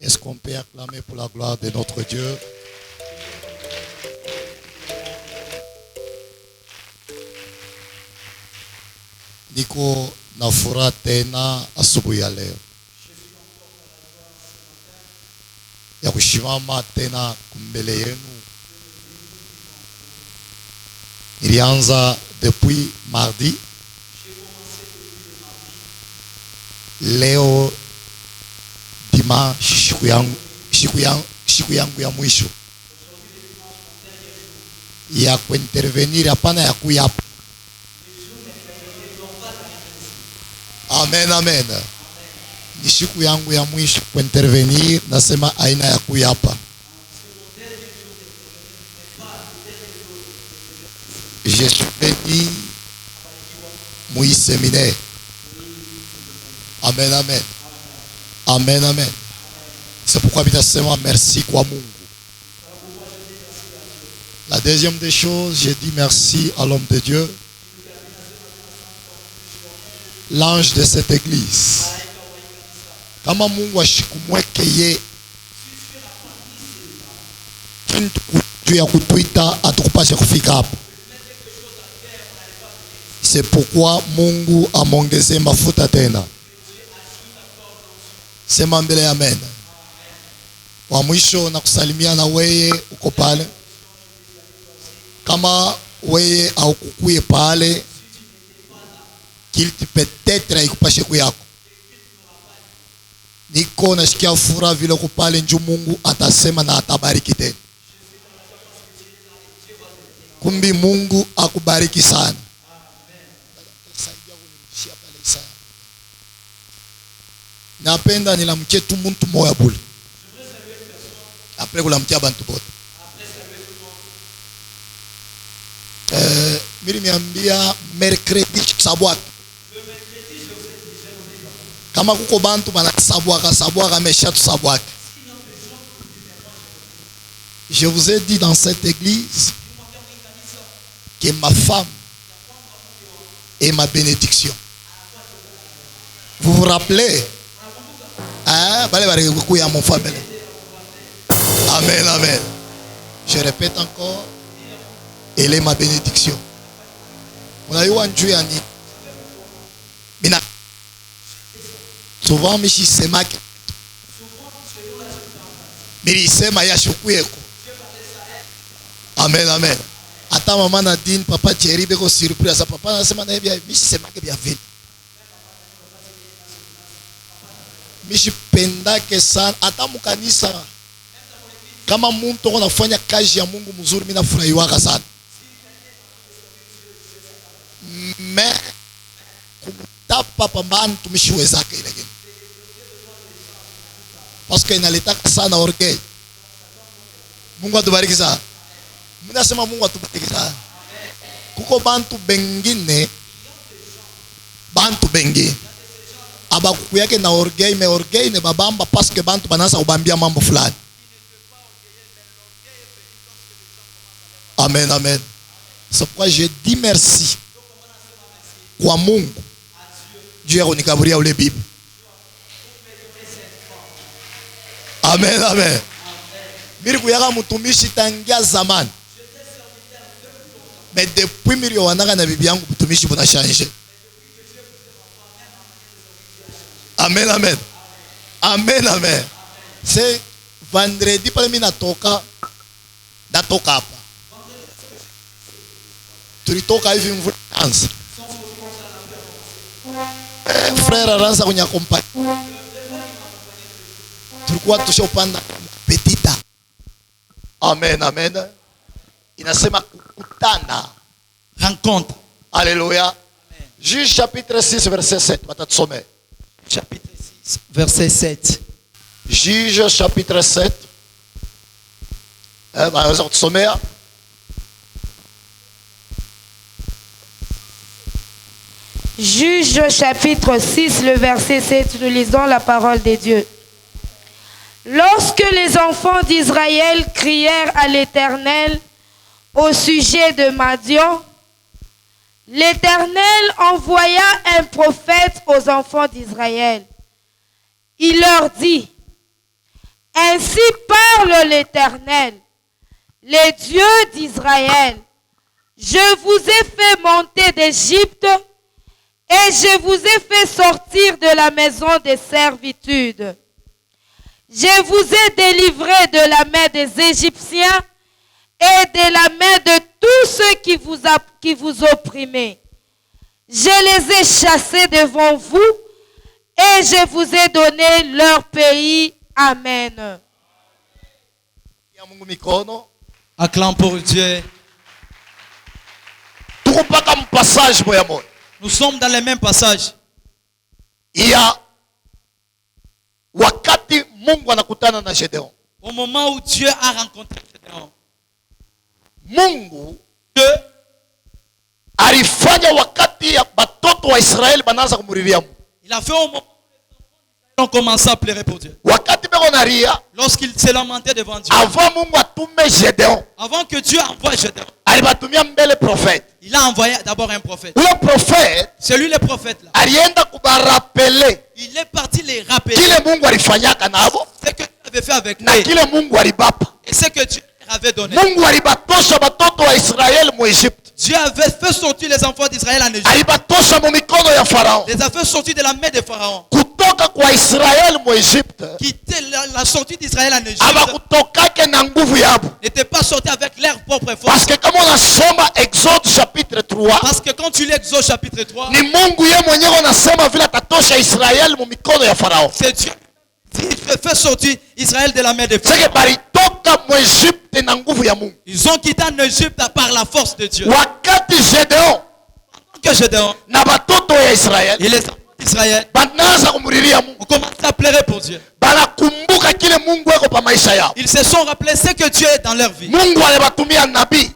Est-ce qu'on peut acclamer pour la gloire de notre Dieu? Niko na furaha tena asubuhi ya leo ya kushimama tena mbele yenu. Nilianza depuis mardi. Leo dimanche siku yangu ya mwisho ya kuintervenir, hapana ya kuyapa. Amen, amen. Ni siku yangu ya mwisho kuintervenir, nasema aina ya kuyapa. Je suis venu mui séminaire. Amen, amen. Amen, amen. C'est pourquoi je dis merci kwa Mungu. La deuxième des choses, j'ai dit merci à l'homme de Dieu, l'ange de cette église. Kama Mungu ashikumweke ye kintu ya kutuita atukupashe kufika hapa. C'est pourquoi Mungu amongeze mafuta tena. Sema mbele amen. Wa mwisho na kusalimia na weye uko pale. Kama weye au kukuye pale, kilti peut-être haikupashe kuyako. Niko nasikia furaha vile uko pale, njoo Mungu atasema na atabariki tena. Kumbi Mungu akubariki sana. Napenda nilamkie tu muntu moya bule. Après kulamkia bantu bote. Mimi niambia mercredi sabwaka. Kama kuko bantu bana sabwaka mesha tu sabwaka. Je vous ai dit dans cette église que ma femme est ma bénédiction. Vous vous rappelez? Mon famille. Amen, amen. Je répète encore, elle est ma bénédiction. On a eu un Dieu à ni. Souvent, Michi Semak. Miri Sema Yashukuyeko. Amen, amen. Ata maman Nadine, papa Thierry, beko surprise. Sa papa na sema na bien, Michi Semak bien vite. Mishi pendake sana hata mukanisa kama muntu anafanya kazi ya Mungu mzuri, mimi nafurahiwa sana. Mais kumtapa pambana tumishi wezake ile gani, parce que inaleta sana orgueil. Mungu atubariki sana. Mimi nasema Mungu atubariki sana. Kuko bantu bengine aba kuyake na orgueil, mais orgueil ne babamba parce que bantu banasa ubambia mambo fulani. Amen, amen. C'est pourquoi je dis merci kwa Mungu Dieu onikaburia ule Bible. Amen, amen. Miri kuyaka mutumishi tangia zamani, mais depuis miri wanaka na bibi yangu mutumishi buna changer. Amen, amen. Amen, amen. C'est vendredi pale mimi natoka hapa. Tulitoka hivi mvua anza. Frère Aranza kwenye kompani. Tulikuwa tushopanda petita. Amen, amen. Inasema kukutana, rencontre. Alléluia. Juge chapitre 6 verset 7 watatusomea. Chapitre 6, verset 7. Juge chapitre 7. Juge chapitre 6, le verset 7, nous lisons la parole de Dieu. Lorsque les enfants d'Israël crièrent à l'Éternel au sujet de Madian, l'Éternel envoya un prophète aux enfants d'Israël. Il leur dit, Ainsi parle l'Éternel, les dieux d'Israël. Je vous ai fait monter d'Égypte et je vous ai fait sortir de la maison des servitudes. Je vous ai délivré de la main des Égyptiens et de la main de tous ceux qui vous opprimaient. Je les ai chassés devant vous et je vous ai donné leur pays. Amen. Acclame pour Dieu. Nous sommes dans les mêmes passages. Il y a wakati Mungu anakutana na Gedeon. Au moment où Dieu a rencontré Gédéon. Mungu Dieu alifanya wakati ya batoto wa Israeli banaanza kumuriria Mungu. Il a fait au moment où ils ont commencé à pleurer pour Dieu. Wakati beko naria, Lorsqu'il s'est lamenté devant Dieu. avant Mungu atume Gedeon, Avant que Dieu envoie Gédéon. alibatumia mbele prophète. Il a envoyé d'abord un prophète. Le prophète C'est lui le prophète là. alienda kubarapele Il est parti les rappeler. kile Mungu alifanyaka nabo Ce que Dieu avait fait avec na lui. kile Mungu alibapa. Et ce que Dieu leur avait donné. Mungu alibatosha batoto wa Israeli mu Egypte. Dieu avait fait sortir les enfants d'Israël en Égypte. Alibatosha mu mikono ya Farao. Les a fait sortir de la main de Pharaon. Kutoka kwa Israeli mu Egypte. Quitter la sortie d'Israël en Égypte. Abakutokake na nguvu yabo. N'était pas sorti avec leur propre force. Parce que kama unasoma Exode chapitre 3, Parce que quand tu lis Exode chapitre 3, ni Mungu yeye mwenyewe anasema vile atatosha Israeli mu mikono ya Farao. c'est Dieu qui fait sortir Israël de la main de Sasa Pharaon. balitoka mu Egypte na nguvu ya Mungu. Ils ont quitté en Égypte par la force de Dieu. Wakati Gedeon Que Gédéon na batoto ya Israeli et les enfants d'Israël banaanza kumuriria Mungu. ont commencé à pleurer pour Dieu. Banakumbuka kile Mungu eko pa maisha yao. Ils se sont rappelés ce que Dieu est dans leur vie. Mungu alibatumia nabii.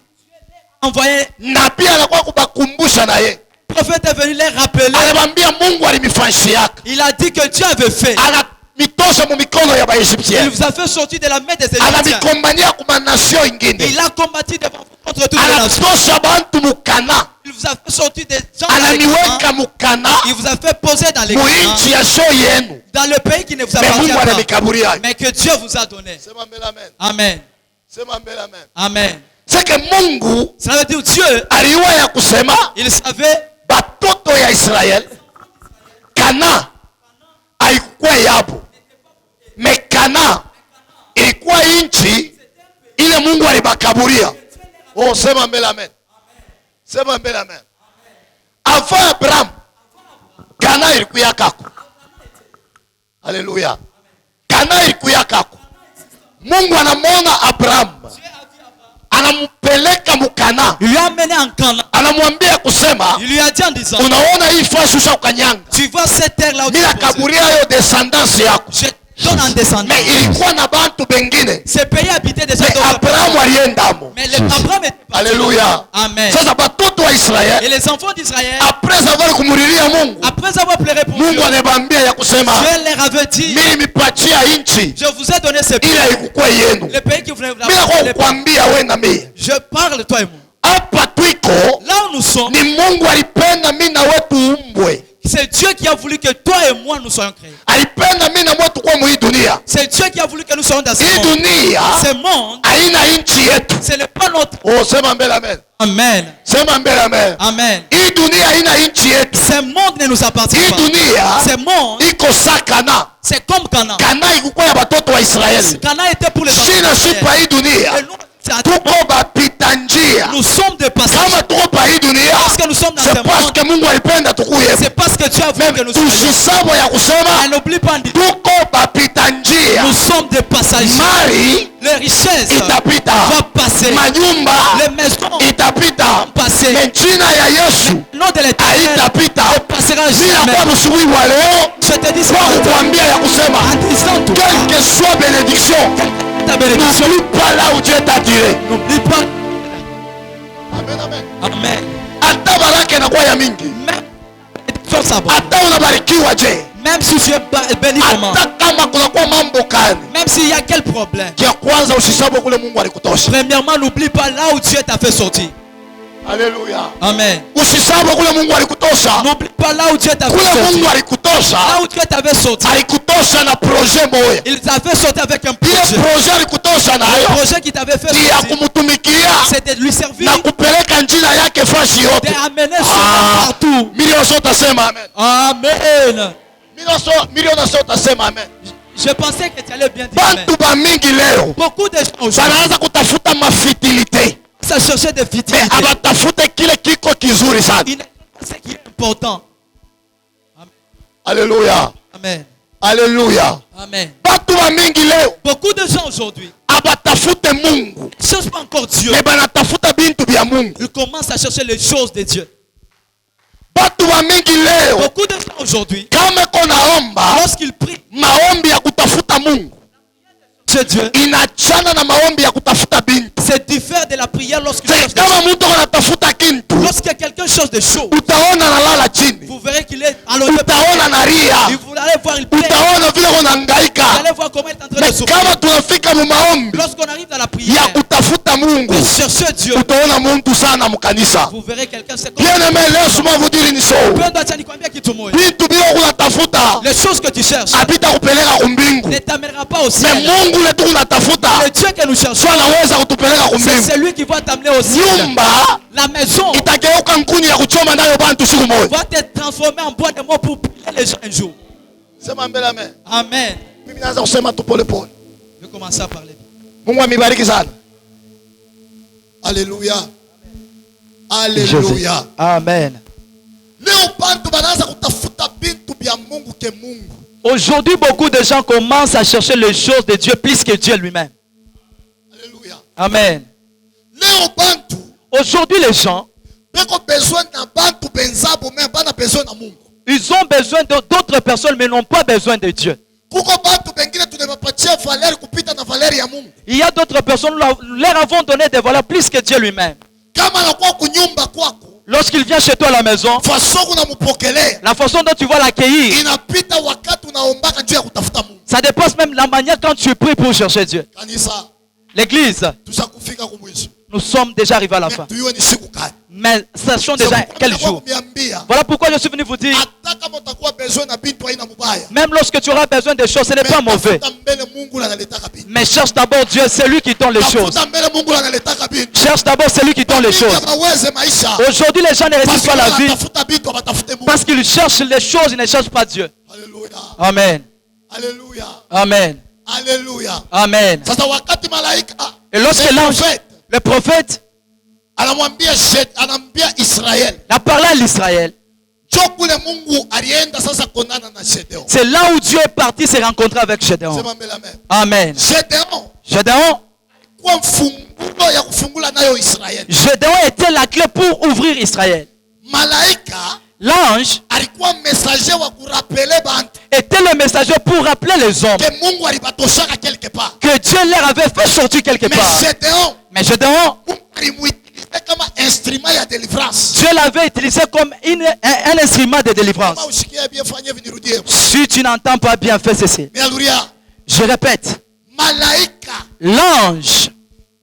Envoyé, Nabii anakuwa kubakumbusha na ye. le prophète est venu les rappeler. Alimwambia Mungu alimifanyishiaka. Il a dit que Dieu avait fait. Anamitosha mu mikono ya Il Baegyptiens. vous a fait sortir de la main des Égyptiens. Anamikombania kuma nation ingine. Il a combattu devant vous contre toutes les nations. Anatosha bantu mukana. Il vous a fait sortir des gens dans les Ananiweka camps. mukana. Il vous a fait poser dans les Muinchi camps. ya show yenu. Dans le pays qui ne vous Mais appartient Mungu pas. anamikaburia. Mais que Dieu vous a donné. Sema mbele amen. Amen. Sema mbele amen. Amen. C'est que Mungu Cela veut dire Dieu, aliwa ya kusema il savait batoto ya Israel Kana haikuwa yabo. Mekana ilikuwa inchi ile Mungu alibakaburia. Oh, sema mbele amen. Sema mbele amen. Avant Abraham Kana ilikuwa kako. Haleluya. Kana ilikuwa kako. Mungu anamwona Abraham. Anampeleka mukana. il lui a mené en Canaan. Anamwambia kusema Il lui a dit en disant, unaona hii fasi usha ukanyanga. tu vois cette terre là où tu Mimi es posé. nakaburia yo descendance yako. Je donne en descendant. Mais ilikuwa na bantu bengine. Ce pays habitait déjà Mais d'autres Abraham personnes. aliendamo. Mais Abraham était parti. Alléluia. Amen. Sasa batoto wa Et Israeli les enfants d'Israël, après avoir kumuriria Mungu, après avoir pleuré pour Dieu, Mungu anabambia ya kusema Dieu leur avait dit, mimi nipatia inchi je vous ai donné ce pays, ila ikukua yenu. le pays qui vous l'avez Mimi nakuwa kukwambia wewe na mimi. Je parle toi et moi. Hapa twiko Là où nous sommes, ni Mungu alipenda mimi na wewe tuumbwe. c'est Dieu qui a voulu que toi et moi nous soyons créés. Alipenda mimi na wewe tukue mu hii dunia. C'est Dieu qui a voulu que nous soyons dans ce Hii monde. dunia Ce monde, haina inchi yetu. ce n'est pas notre. Oh, sema mbele amen. Amen. Sema mbele amen. Amen. Hii dunia haina inchi yetu. Ce monde ne nous appartient Hii pas. dunia Ce monde, iko sakana. c'est comme Canaan. Kana ikukua ya batoto wa Israeli. Canaan était pour les enfants Sina si pa d'Israël. hii dunia. Et nous, Tuko bapita njia. nous sommes de passage. Kama tuko pa hii dunia, Parce que nous sommes dans ce c'est parce monde. que Mungu alipenda tukuye. C'est parce que Dieu a voulu que nous soyons. Tusisabo ya Et kusema n'oublie pas, dit, tuko bapita njia. nous sommes des passagers. Mali Les richesses itapita. vont passer. Manyumba Les maisons itapita. vont passer. Mais jina ya Yesu Le nom de l'Éternel haitapita. ne passera Bila kwa jamais. msubuhi wa leo Je te dis ça kwa en kukuambia ya kusema disant tout. quelle que soit bénédiction, Ta bénédiction. n'oublie pas là où Dieu t'a tiré. N'oublie pas. Amen, amen. Amen. Hata baraka inakuwa ya mingi. Même bénédiction ça va. Hata unabarikiwa je? Même si tu es béni comment. Hata kama kunakuwa mambo gani, Même s'il y a quel problème. kia kwanza usisabu kule Mungu alikutosha. Premièrement, n'oublie pas là où Dieu t'a fait sortir. Haleluya. Amen. Usisabu kule Mungu alikutosha. N'oublie pas là où Dieu t'a fait Kule Mungu sortir. alikutosha. Là où Dieu t'avait sorti. Alikutosha alikutosha na projet moya. Il t'avait sorti avec un Ile projet. projet alikutosha Le nayo projet qui t'avait fait ni ya sortir, kumtumikia c'était de lui servir, na kupeleka njina yake fashi yote. d'amener son nom partout. Milioni zote tasema amen. Amen. Milioni zote tasema amen. Je pensais que tu allais bien dire amen. Bantu ba mingi leo Beaucoup de gens aujourd'hui, banaanza kutafuta mafitilite. ça cherchait des Mais futilités. abatafute kile kiko kizuri sana. Il n'est pas ce qui est important. Alléluia. Amen. Alléluia. Amen. Bantu ba mingi leo Beaucoup de gens aujourd'hui abatafute Mungu. ne cherchent pas encore Dieu. Mais banatafuta bintu bya Mungu. Ils commencent à chercher les choses de Dieu. Bantu ba mingi leo Beaucoup de gens aujourd'hui, kama konaomba lorsqu'ils prient maombi ya kutafuta Mungu chez Dieu, inachana na maombi ya kutafuta bintu. c'est différent de la prière lorsqu'il cherche des Kama choses. mtu anatafuta kintu Lorsque quelqu'un cherche des choses, utaona nalala chini, vous verrez qu'il est allongé par utaona terre. nalia, Et vous allez voir, il plaît. utaona vile Vous unahangaika. allez voir comment il est en train de Mais souffrir. kama tunafika mu maombi Lorsqu'on arrive dans la ya prière, kutafuta Mungu de chercher Dieu, utaona muntu sana mukanisa. vous verrez quelqu'un, c'est comme Bien aimé, leo suma vudiri ni so bintu bio kunatafuta les choses que tu cherches apita kupeleka kumbingu, ne t'amènera pas au mais ciel. Mungu letu kunatafuta Le Dieu que nous cherchons, sio anaweza kutupeleka c'est kumbingu. celui qui va t'amener au ciel. Nyumba La maison itageuka nkuni ya kuchoma nayo bantu siku moja. va te transformer en bois de mort pour brûler les gens un jour. Sema mbele amen. Amen. Mimi naanza kusema tu pole pole. Je vais commencer à parler. Mungu amibariki sana. Alléluia. Alléluia. Amen. Leo bantu banaanza kutafuta bintu bya Mungu ke Mungu. Aujourd'hui, beaucoup de gens commencent à chercher les choses de Dieu plus que Dieu lui-même. Alléluia. Amen. Leo bantu Aujourd'hui, les gens, beko besoin na bantu benzabo mais bana besoin na Mungu. ils ont besoin d'autres personnes, mais n'ont pas besoin de Dieu. Kuko bantu bengine tunebapatia valeur kupita na valeur ya Mungu. Il y a d'autres personnes, leur avons donné des valeurs plus que Dieu lui-même. Kama anakuwa kunyumba kwako, Lorsqu'il vient chez toi à la maison, façon unamupokelea la façon dont tu vas l'accueillir, inapita wakati unaombaka juu ya kutafuta Mungu. ça dépasse même la manière quand tu pries pour chercher Dieu. Kanisa L'église, tushakufika kumwisho. nous sommes déjà arrivés à la fin. Tuyue ni siku gani? Mais sachons déjà quel jour. Voilà pourquoi je suis venu vous dire, Hata kama utakuwa besoin na bintu haina mubaya. même lorsque tu auras besoin de choses, ce n'est pas mauvais. Tafuta mbele Mungu na analetaka bintu. Mais cherche d'abord Dieu, c'est lui qui donne les choses. Tafuta mbele Mungu na analetaka bintu. Cherche d'abord celui qui donne les choses. Maweze maisha. Aujourd'hui, les gens ne réussissent pas la vie Tafuta bintu abatafute Mungu. parce qu'ils cherchent les choses, ils ne cherchent pas Dieu. Alléluia. Amen. Alléluia. Amen. Alléluia. Amen. Sasa wakati malaika Et lorsque l'ange, le prophète, anamwambia Israel, a parlé à l'Israël, kule Mungu alienda sasa konana na Gedeon. c'est là où Dieu est parti se rencontrer avec Gédéon. Sema mbele amen. Amen. Gedeon Gédéon, kwa mfungulo ya kufungula nayo Israel. Gédéon était la clé pour ouvrir Israël. Malaika L'ange alikuwa messager wa kurapele bantu était le messager pour rappeler les hommes que Mungu alibatoshaka quelque part. que Dieu leur avait fait sortir quelque Mais part. Gedeon Mais Gédéon, alimuutilize kama instrument ya deliverance. Dieu l'avait utilisé comme un instrument de délivrance. Kama ushikie bien fanye vinirudie. Si tu n'entends pas bien, fais ceci. Mais aluria Je répète, malaika l'ange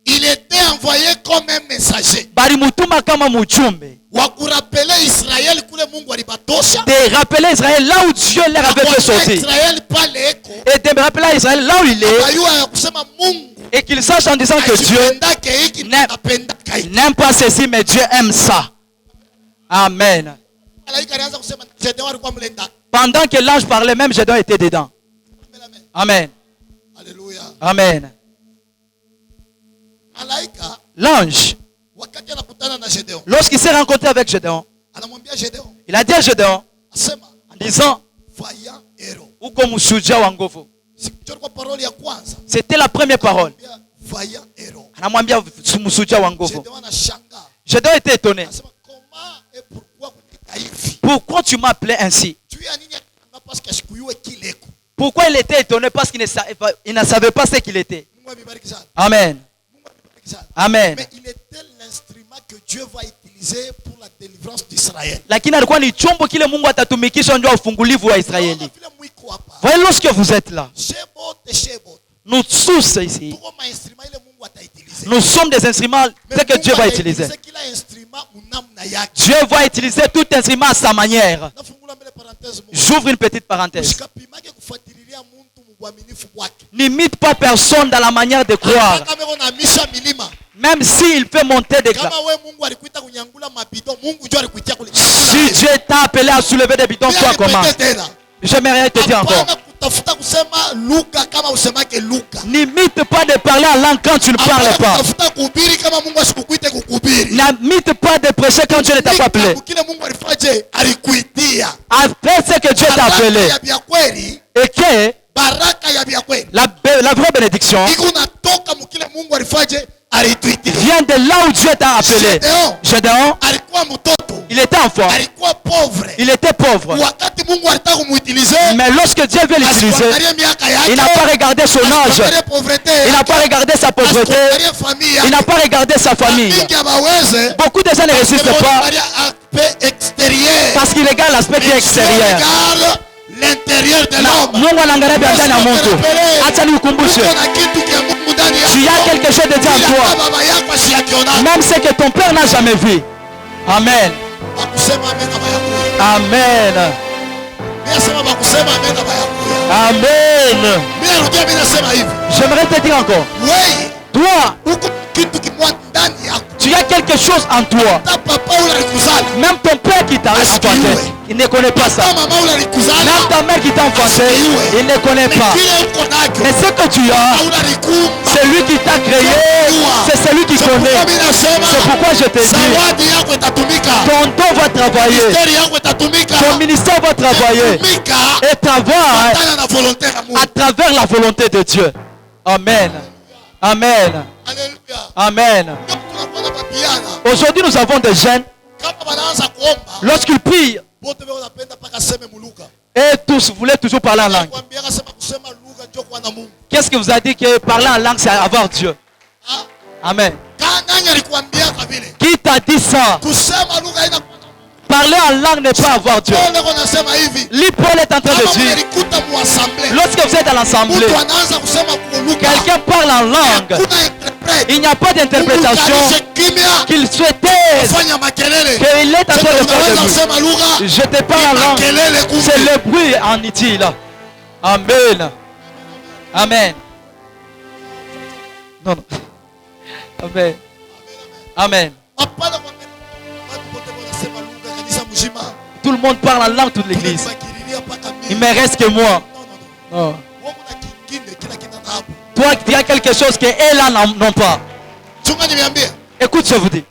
il était envoyé comme un messager balimutuma kama mujumbe wa kurapele Israel kule Mungu alibatosha. de rappeler Israël là où Dieu leur avait fait sortir. Israel pale eko Et de rappeler à Israël là où il est ayua ya kusema Mungu et qu'il sache en disant que Dieu akipendake hiki tunapendaka hiki. n'aime pas ceci, mais Dieu aime ça. Amen. Malaika alianza kusema Gedeon alikuwa mlenda. Pendant que l'ange parlait, même Gédéon était dedans. Amen. Alléluia. Amen. Malaika L'ange, wakati anakutana na Gedeon lorsqu'il s'est rencontré avec Gédéon, anamwambia Gedeon il a dit à Gédéon asema en disant, vaillant héros. uko mshujaa wa nguvu. Sikujua kwa parole ya kwanza. C'était la première parole. Vaillant héros. Anamwambia mshujaa wa nguvu. Gedeon anashangaa. Gédéon était étonné. Anasema comment et pourquoi kunita hivi? Pourquoi tu m'appelais ainsi? Tu ya nini parce que sikuyue kileko. Pourquoi il était étonné? Parce qu'il ne savait pas ce qu'il était. Mungu amebariki sana. Amen. Mungu amebariki sana. Amen. Mais il était l'instrument que Dieu va utiliser pour la délivrance d'Israël. Lakini alikuwa ni chombo kile Mungu atatumikisha ndio ufungulivu wa Israeli. Vile mwiko hapa. Voyez, lorsque vous êtes là, Shebot. nous tous ici, Tuko ma instrument ile Mungu ataitilize. nous sommes des instruments que Dieu va utiliser. Kila instrument unamna yake. Dieu va utiliser tout instrument à sa manière. Nafungula mbele parenthèse moja. J'ouvre une petite parenthèse. Usikapimake kufuatilia uaminifu wake. N'imite pas personne dans la manière de croire. Hata kama unahamisha milima, Même s'il fait monter des glaces. kama wewe Mungu alikuita kunyangula mabido, Mungu ndio alikuitia kunyangula. Si Dieu t'a appelé à soulever des bidons, toi commence. J'aimerais te dire encore. Hapana kutafuta kusema lugha kama usemake lugha. N'imite pas de parler en langue quand tu ne parles Hapana pas. kutafuta kuhubiri kama Mungu asikukuite kukuhubiri. N'imite pas de prêcher quand Dieu ne t'a pas appelé. Kile Mungu alifaje alikuitia. Après ce que Dieu t'a appelé. Ya bia kweli, Et que baraka ya bia kweli, la vraie bénédiction iko natoka mkile Mungu alifaje alituitia. vient de là où Dieu t'a appelé. Gédéon, Alikuwa mtoto, il était enfant. alikuwa pauvre. Il était pauvre. Wakati Mungu alitaka kumuutilize, Mais lorsque Dieu veut l'utiliser, asikuangalie miaka yake, il n'a pas regardé son âge. asikuangalie pauvreté, Il n'a pas regardé sa pauvreté. asikuangalie famille Il n'a yake. pas regardé sa famille. Mingi hawaweze, Beaucoup de gens ne résistent pas wanaangalia aspect extérieur. parce qu'ils regardent l'aspect qui est extérieur. Regarde l'intérieur de Na l'homme. Mungu anaangalia vya ndani ya mtu. Acha nikukumbushe. Uko na kitu kia Mungu ndani yako. Tu as quelque chose de Dieu en Ila toi. baba yako asiyakiona. Même ce que ton père n'a jamais vu. Amen. Bakusema amen na bayakuya. Amen. Mimi nasema bakusema amen na bayakuya. Amen. Mimi narudia, mimi nasema hivi. J'aimerais te dire encore. Wewe Toi, uko kitu kimwa ndani yako. tu as quelque chose en toi. Ta papa ule alikuzala. Même ton père qui t'a enfanté, il ne connaît pas ça. Ta mama ule alikuzala. Même ta mère qui t'a enfanté, il ne connaît pas. Kile uko nacho. Mais ce que tu as, Ule alikumba. c'est lui qui t'a créé. C'est celui qui connaît. C'est pourquoi je te dis, zawadi yako itatumika. ton don va travailler. Misteri yako itatumika. Ton ministère va travailler. Itatumika Et travaille kutana na volonté ya Mungu. à travers la volonté de Dieu. Amen. Amen. Haleluya. Amen. Ndio tunakuwa na babiana. Aujourd'hui, nous avons des jeunes. Kama wanaanza kuomba, Lorsqu'ils prient, wote wao wanapenda paka seme muluka. et tous voulaient toujours parler en langue. Nakwambia sema kusema lugha ndio kuwa na Mungu. Qu'est-ce qui vous a dit que parler en langue, c'est avoir Dieu? Ah, Amen. nani alikwambia vile? Qui t'a dit ça? Kusema lugha haina Parler en langue n'est pas avoir Dieu. Paul anasema hivi. Paul est en train de Kama dire, mlikuta mu assemblée, lorsque vous êtes à l'assemblée, mtu anaanza kusema kwa lugha. quelqu'un parle en langue, Hakuna interprète. il n'y a pas d'interprétation, Kimya. qu'il souhaitait, Fanya makelele. qu'il est en train de faire Unaweza de bruit. kusema lugha. Je te parle en langue, Makelele kumbe. c'est le bruit en utile. Amen. Amen. Non, non. Amen. Amen. Hapana kwa watu wote wanasema lugha kanisa mzima. Tout le monde parle en langue, toute l'église. Tunabakililia paka mimi. Il me reste que moi. Non, non, non. Non. Wewe una kingine kila kitu hapo. Toi, tu as quelque chose que eux là n'ont pas. Chunga niambie. Écoute, je vous dis.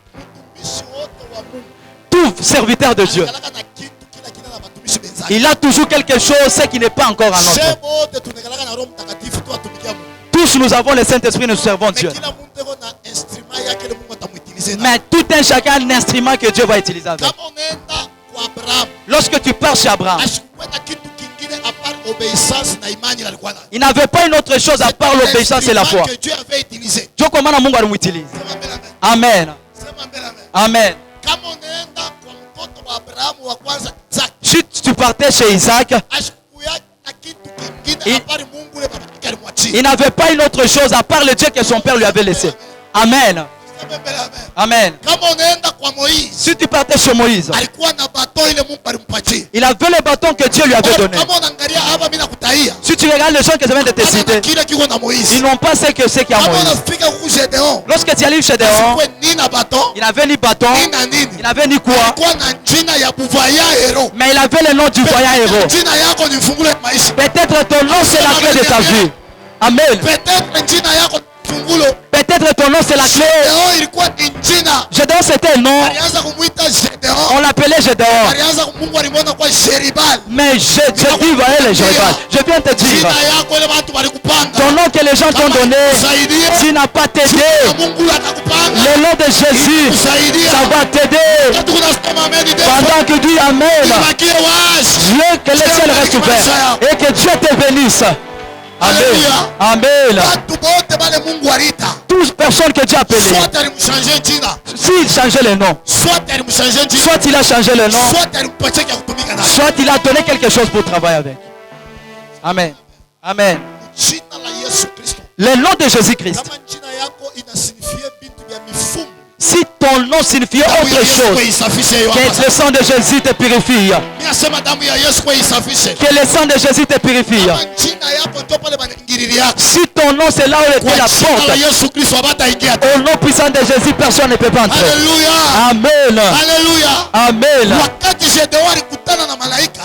Mtumishi wote wa Mungu. Tout serviteur de Dieu, Anakalaka na kitu kila kina na watumishi wenzake. il a toujours quelque chose, ce qui n'est pas encore en Sisi notre. wote tunakalaka na Roho Mtakatifu tu atumikia Mungu. Tous nous avons le Saint-Esprit, nous servons Dieu. Mais kila mtu eko na instrument yake ile Mungu atamuutilize. Mais tout un chacun a un instrument que Dieu va utiliser avec. Kama unaenda kwa Abraham, Lorsque tu pars chez Abraham, ashikuwa na kitu kingine à part obéissance na imani alikuwa nayo. il n'avait pas une autre chose à part l'obéissance et la foi. Que Dieu avait utilisé. Dieu commande à Mungu alimutilize. Sema mbele amen. Amen. Sema mbele amen. Amen. Kama unaenda kwa mtoto wa Abrahamu wa kwanza Isaac, Si tu partais chez Isaac, ashikuwa na kitu kingine à part Mungu ile baba yake alimwachia. il n'avait pas une autre chose à part le Dieu que son père lui avait laissé. Amen. Sema mbele amen. Amen. Kama unaenda kwa Moïse, Si tu partais chez Moïse, alikuwa na bato ile Mungu alimpatia. il avait le bâton que Dieu lui avait donné. Kama unaangalia hapa mimi nakutaia. Si tu regardes les gens que je viens de te Hana citer, kile kiko na Moïse. ils n'ont pas ce que c'est qu'il y a Kama Moïse. unafika huku Gedeon, Lorsque tu arrives chez Déon, asikuwe ni na baton, il n'avait ni bâton, ni na nini. il n'avait ni quoi, Alikuwa na jina ya buvaya hero. mais il avait le nom du voyant héros. Jina yako ni fungulo ya maisha. Peut-être ton nom c'est la clé de ta vie. Amen. Peut-être jina yako ni fungulo. Peut-être ton nom c'est la clé. Gedeon ilikuwa ni jina. Gédéon c'était le nom. Alianza kumuita Gedeon. On l'appelait Gédéon. Alianza Mungu alimwona kwa Jeribal. Mais je dis, voyez je viens te dire, Jina yako ile watu walikupanga. ton nom que les gens t'ont donné, Kusaidia. s'il n'a pas t'aidé, Na Mungu atakupanga. le nom de Jésus, Kusaidia. ça va t'aider. Watu kunasema amen ndio. Pendant que Dieu amène, Ibakie wazi. Dieu, que le ciel reste ouvert et que Dieu te bénisse. Amen. Amen. Watu wote bale Mungu alita. Toutes personnes que Dieu a appelées, Soit alimchanger jina. s'il changeait le nom, Soit alimchanger jina. soit il a changé le nom, Soit alimpatia kia kutumika naye. soit il a donné quelque chose pour travailler avec. Amen. Amen. Jina la Yesu Kristo. Le nom de Jésus-Christ. Kama jina yako inasignifie bintu vya mifumo. Si ton nom signifie autre chose. Que le sang de Jésus te purifie. Que le sang de Jésus te purifie. Si ton nom c'est là où était la porte, au nom puissant de Jésus, personne ne peut pas entrer. Amen. Amen.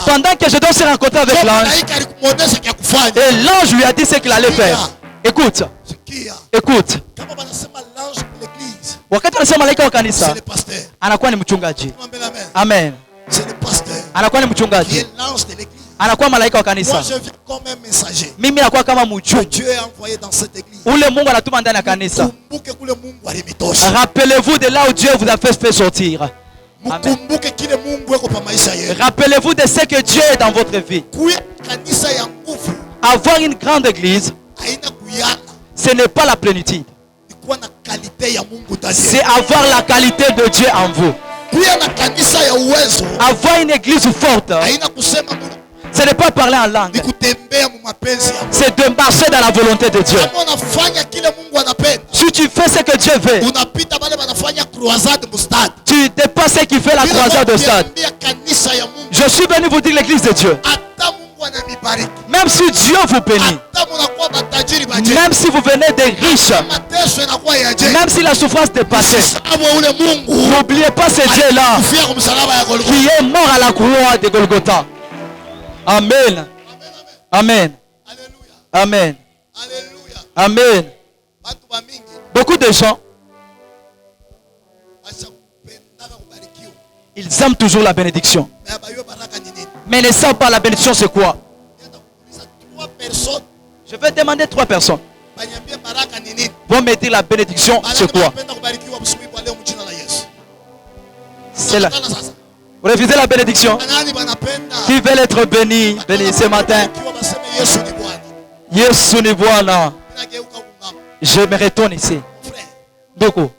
Pendant que je dois se rencontrer avec l'ange, et l'ange lui a dit ce qu'il allait faire. Écoute. Écoute. Wakati anasema malaika wa kanisa anakuwa ni mchungaji. Amen. Anakuwa ni mchungaji. Anakuwa malaika wa kanisa. Mimi nakuwa kama mjumbe. Ule Mungu anatuma ndani ya kanisa. Rappelez-vous de là où Dieu vous a fait sortir. Amen. Rappelez-vous de ce que Dieu est dans votre vie. Avoir une grande église, ce n'est pas la plénitude. C'est avoir la qualité de Dieu en vous. Avoir une église forte, ce n'est pas parler en langue. C'est de marcher dans la volonté de Dieu. Si tu fais ce que Dieu veut, tu dépasses ce qui fait la croisade de stade. Je suis venu vous dire l'église de Dieu. Même si Dieu vous bénit, même si vous venez des riches, même si la souffrance dépasse, n'oubliez pas ce Dieu-là qui est mort à la croix de Golgotha. Amen. Amen. Amen. Amen. Beaucoup de gens, ils aiment toujours la bénédiction, mais ne savent pas la bénédiction c'est quoi. Je vais demander 3 personnes. Vont me dire la bénédiction c'est quoi. C'est là. Vous refusez la bénédiction? Qui veut être béni? Béni ce matin. Yesu ni Bwana. Je me retourne ici. Beaucoup.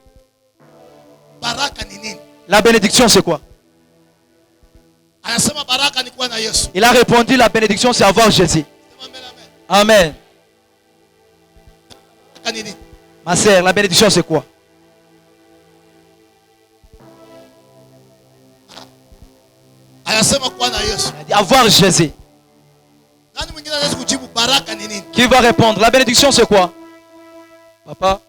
La bénédiction c'est quoi? Il a répondu la bénédiction c'est avoir Jésus. Amen. Ma sœur, la bénédiction c'est quoi? Avoir Jésus. Qui va répondre? La bénédiction c'est quoi? Papa?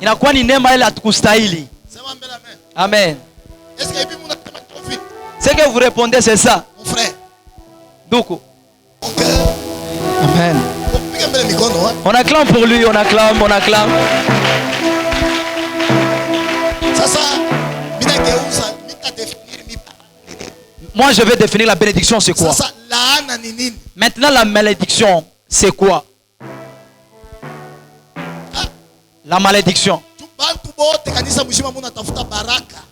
Inakuwa ni neema ile atukustahili. Amen. Ce que vous répondez c'est ça. Mon frère. Duku. Amen. On acclame pour lui, on acclame, on acclame. Moi je vais définir la bénédiction c'est quoi. Maintenant la malédiction c'est quoi? La malédiction.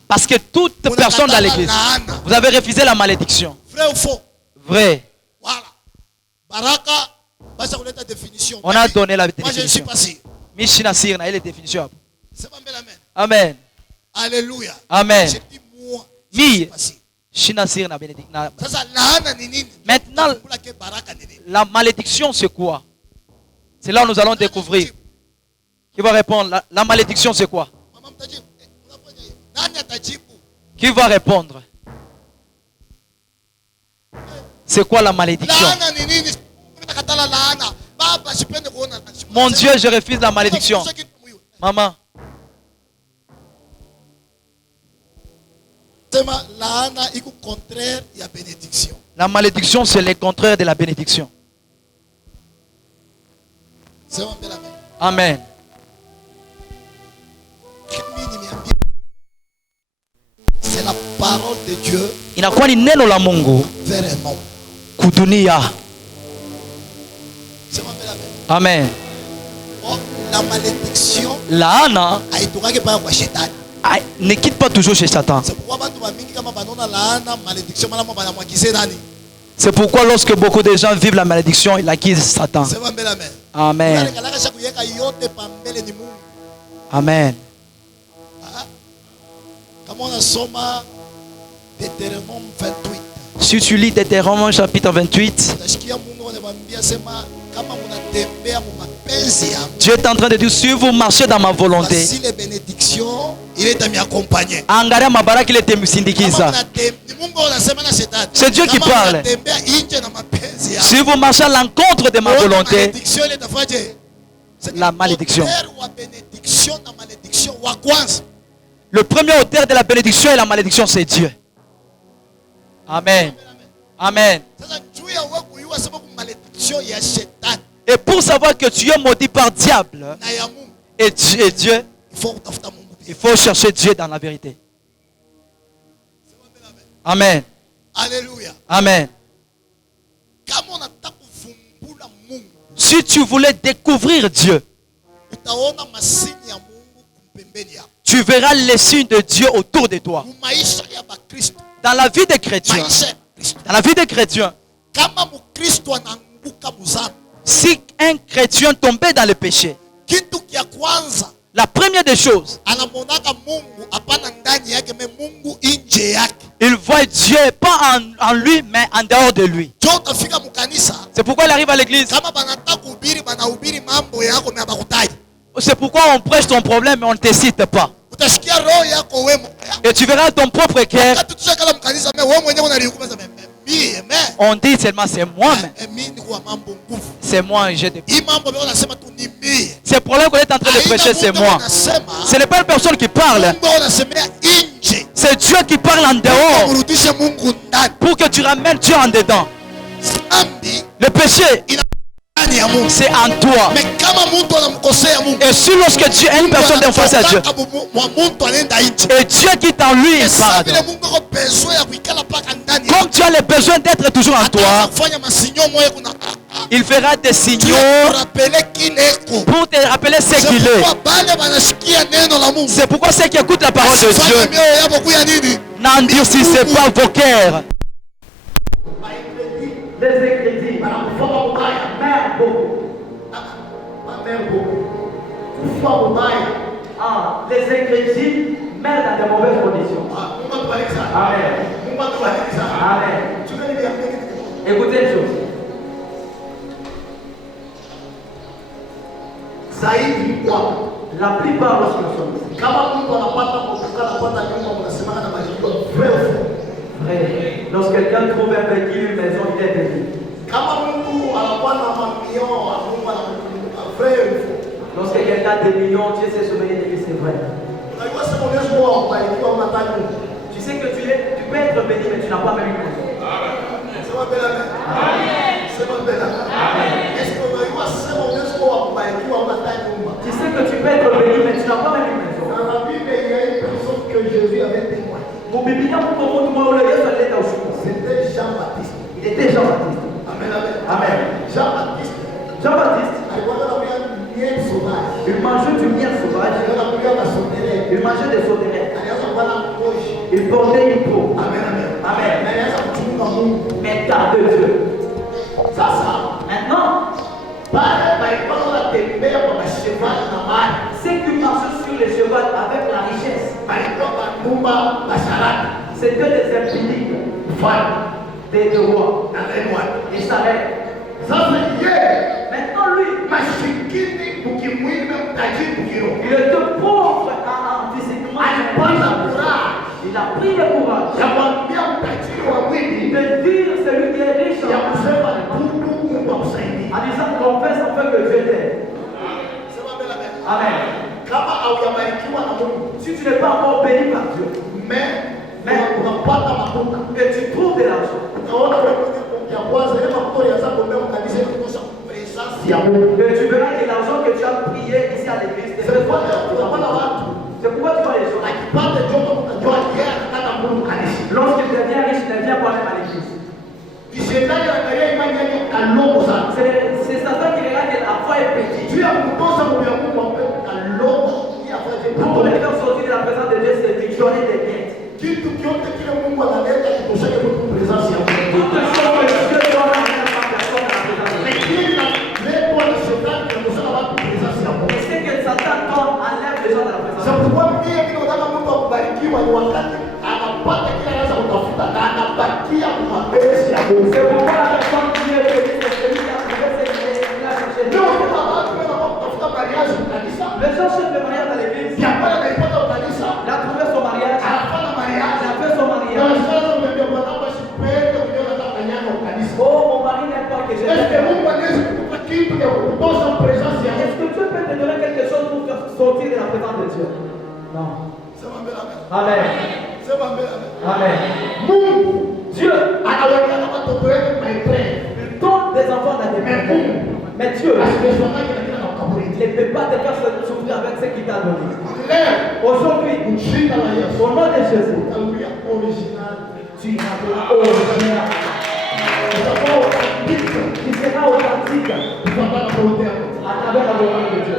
Parce que toute personne dans l'église, vous avez refusé la malédiction. Vrai ou faux? Vrai. Voilà. Baraka, on a donné la définition. Moi je ne suis pas sûr. Mishina sirna, il est définition. Amen. Amen. Alléluia. Amen. Je dis moi. Mi. Shina sirna bénédiction. Maintenant, la malédiction c'est quoi? C'est là où nous allons découvrir. Qui va répondre? La malédiction c'est quoi? Qui va répondre? C'est quoi la malédiction? Mon Dieu, je refuse la malédiction. Maman. La malédiction c'est le contraire de la bénédiction. Amen. C'est la parole de Dieu. Inakuwa ni neno la Mungu kudunia. Amen. La malédiction ne quitte pas toujours chez Satan. C'est pourquoi lorsque beaucoup de gens vivent la malédiction, ils acquisent Satan. Amen. Amen. Si tu lis Deutéronome chapitre 28, Dieu est en train de dire, si vous marchez dans ma volonté, voici les bénédictions, il est à m'accompagner. C'est Dieu qui parle. Si vous marchez à l'encontre de ma volonté, la malédiction. Le premier auteur de la bénédiction et la malédiction, c'est Dieu. Amen. Amen. Et pour savoir que tu es maudit par diable et Dieu, il faut chercher Dieu dans la vérité. Amen. Alléluia. Amen. Si tu voulais découvrir Dieu, tu verras les signes de Dieu autour de toi. Dans la vie des chrétiens. Dans la vie des chrétiens. Si un chrétien tombait dans le péché, la première des choses, il voit Dieu pas en lui, mais en dehors de lui. C'est pourquoi il arrive à l'église. C'est pourquoi on prêche ton problème, mais on ne te cite pas. Et tu verras ton propre cœur. On dit seulement c'est moi, c'est moi, j'ai des... C'est pour là qu'on est en train de prêcher, c'est moi. Ce n'est pas une personne qui parle. C'est Dieu qui parle en dehors pour que tu ramènes Dieu en dedans. Le péché, c'est en toi. Et si lorsque Dieu est une personne d'en face à Dieu, et Dieu qui est en lui, comme tu as le besoin d'être toujours en toi, il fera des signaux pour te rappeler ce qu'il est. C'est pourquoi ceux qui écoutent la parole de Dieu n'endurcissez pas vos cœurs. Les ingrédients mettent dans de mauvaises conditions. Amen. Amen. Écoutez une chose. La plupart lorsque nous sommes ici, vrai. Lorsque quelqu'un trouve un petit, une maison, il est béni. Lorsque quelqu'un a des millions, Dieu s'est souvenir de lui, c'est vrai. Tu sais que tu peux être béni, mais tu n'as pas même une maison. Tu sais que tu peux être béni, mais tu n'as pas même une maison. Dans la Bible, il y a une personne que Jésus avait témoigné. C'était Jean-Baptiste. Il était Jean-Baptiste. Amen, amen. Amen. Jean-Baptiste. Il mangeait du miel sauvage. Il mangeait des sauterelles. Il portait une peau. Amen. Amen. Mais garde Dieu. Maintenant, ceux qui marchaient sur les chevaux avec la richesse, c'était des impudiques, des rois. Et ça maintenant lui, il était pauvre physiquement. Il a pris le courage de dire celui qui est riche en disant confesse afin que Dieu t'aide. Amen. Si tu n'es pas encore béni par Dieu, mais tu trouves de l'argent, et tu verras que l'argent que tu as prié ici à l'église, c'est pourquoi tu vois les gens. Lorsqu'il devient riche, il devient voir même à l'église. C'est Satan qui regarde que la foi est petite. Pour les faire sortir de la présence de Dieu, c'est une journée de miettes. Toutes les choses que Dieu donne à la personne et ce que Satan donne enlève les gens de la présence. C'est pourquoi la personne qui est bénie, c'est celui qui a trouvé ses clés, il a que j'ai fait. Est-ce que Dieu peut te donner quelque chose pour te sortir de la présence de Dieu? Non. Amen. Amen. Dieu, il donne des enfants dans des mains. Mais Dieu ne peut pas te faire souffrir avec ce qu'il t'a donné. Aujourd'hui, au nom de Jésus, tu seras original. Tu seras authentique à travers la volonté de Dieu.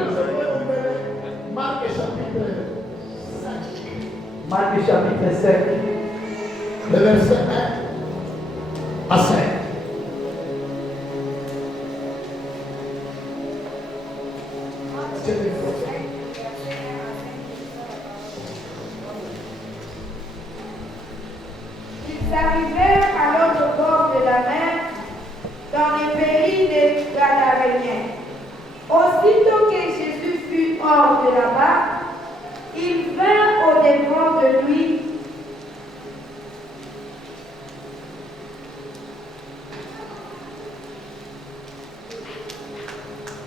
Marc chapitre 5. Le verset 1 à 5. Ils arrivèrent à l'autre bord de la mer, dans le pays des Gadaréniens. Aussitôt que Jésus fut hors de là-bas, il vint au-devant de lui.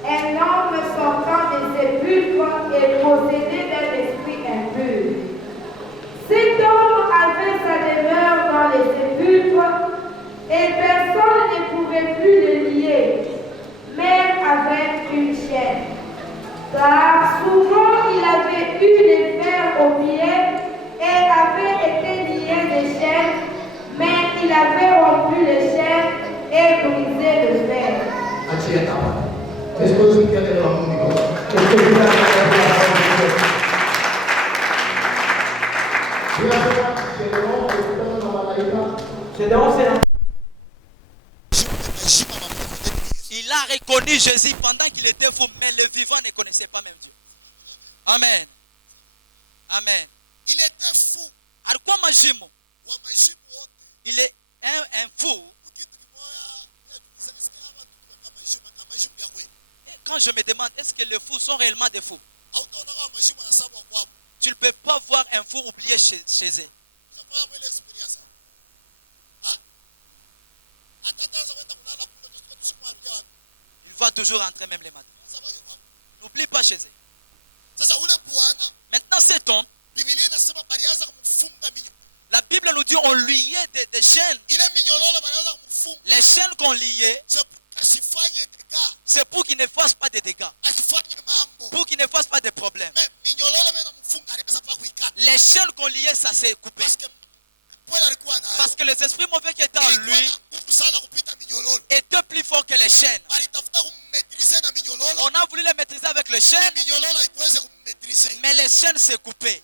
Un homme sortant des sépulcres et possédé d'un esprit impur. Cet homme avait sa demeure dans les sépulcres et personne ne pouvait plus le lier, même avec une chaîne. Car souvent il avait eu les fers aux pieds et avait été lié de chaînes, mais il avait rompu les chaînes et brisé le fer. Est-ce que vous avez la main? Il a reconnu Jésus pendant qu'il était fou, mais le vivant ne connaissait pas même Dieu. Amen. Amen. Il était fou. Il est un fou. Et quand je me demande, est-ce que les fous sont réellement des fous? Tu ne peux pas voir un fou oublier chez eux. Il va toujours rentrer même les matins. N'oublie pas chez eux. Maintenant cet homme, la Bible nous dit on liait des chaînes. Les chaînes qu'on liait, c'est pour qu'il ne fasse pas de dégâts, pour qu'il ne fasse pas de problèmes. Les chaînes qu'on liait, ça s'est coupé. Parce que les esprits mauvais qui étaient en lui étaient plus forts que les chaînes. On a voulu les maîtriser avec les chaînes, mais les chaînes s'est coupées.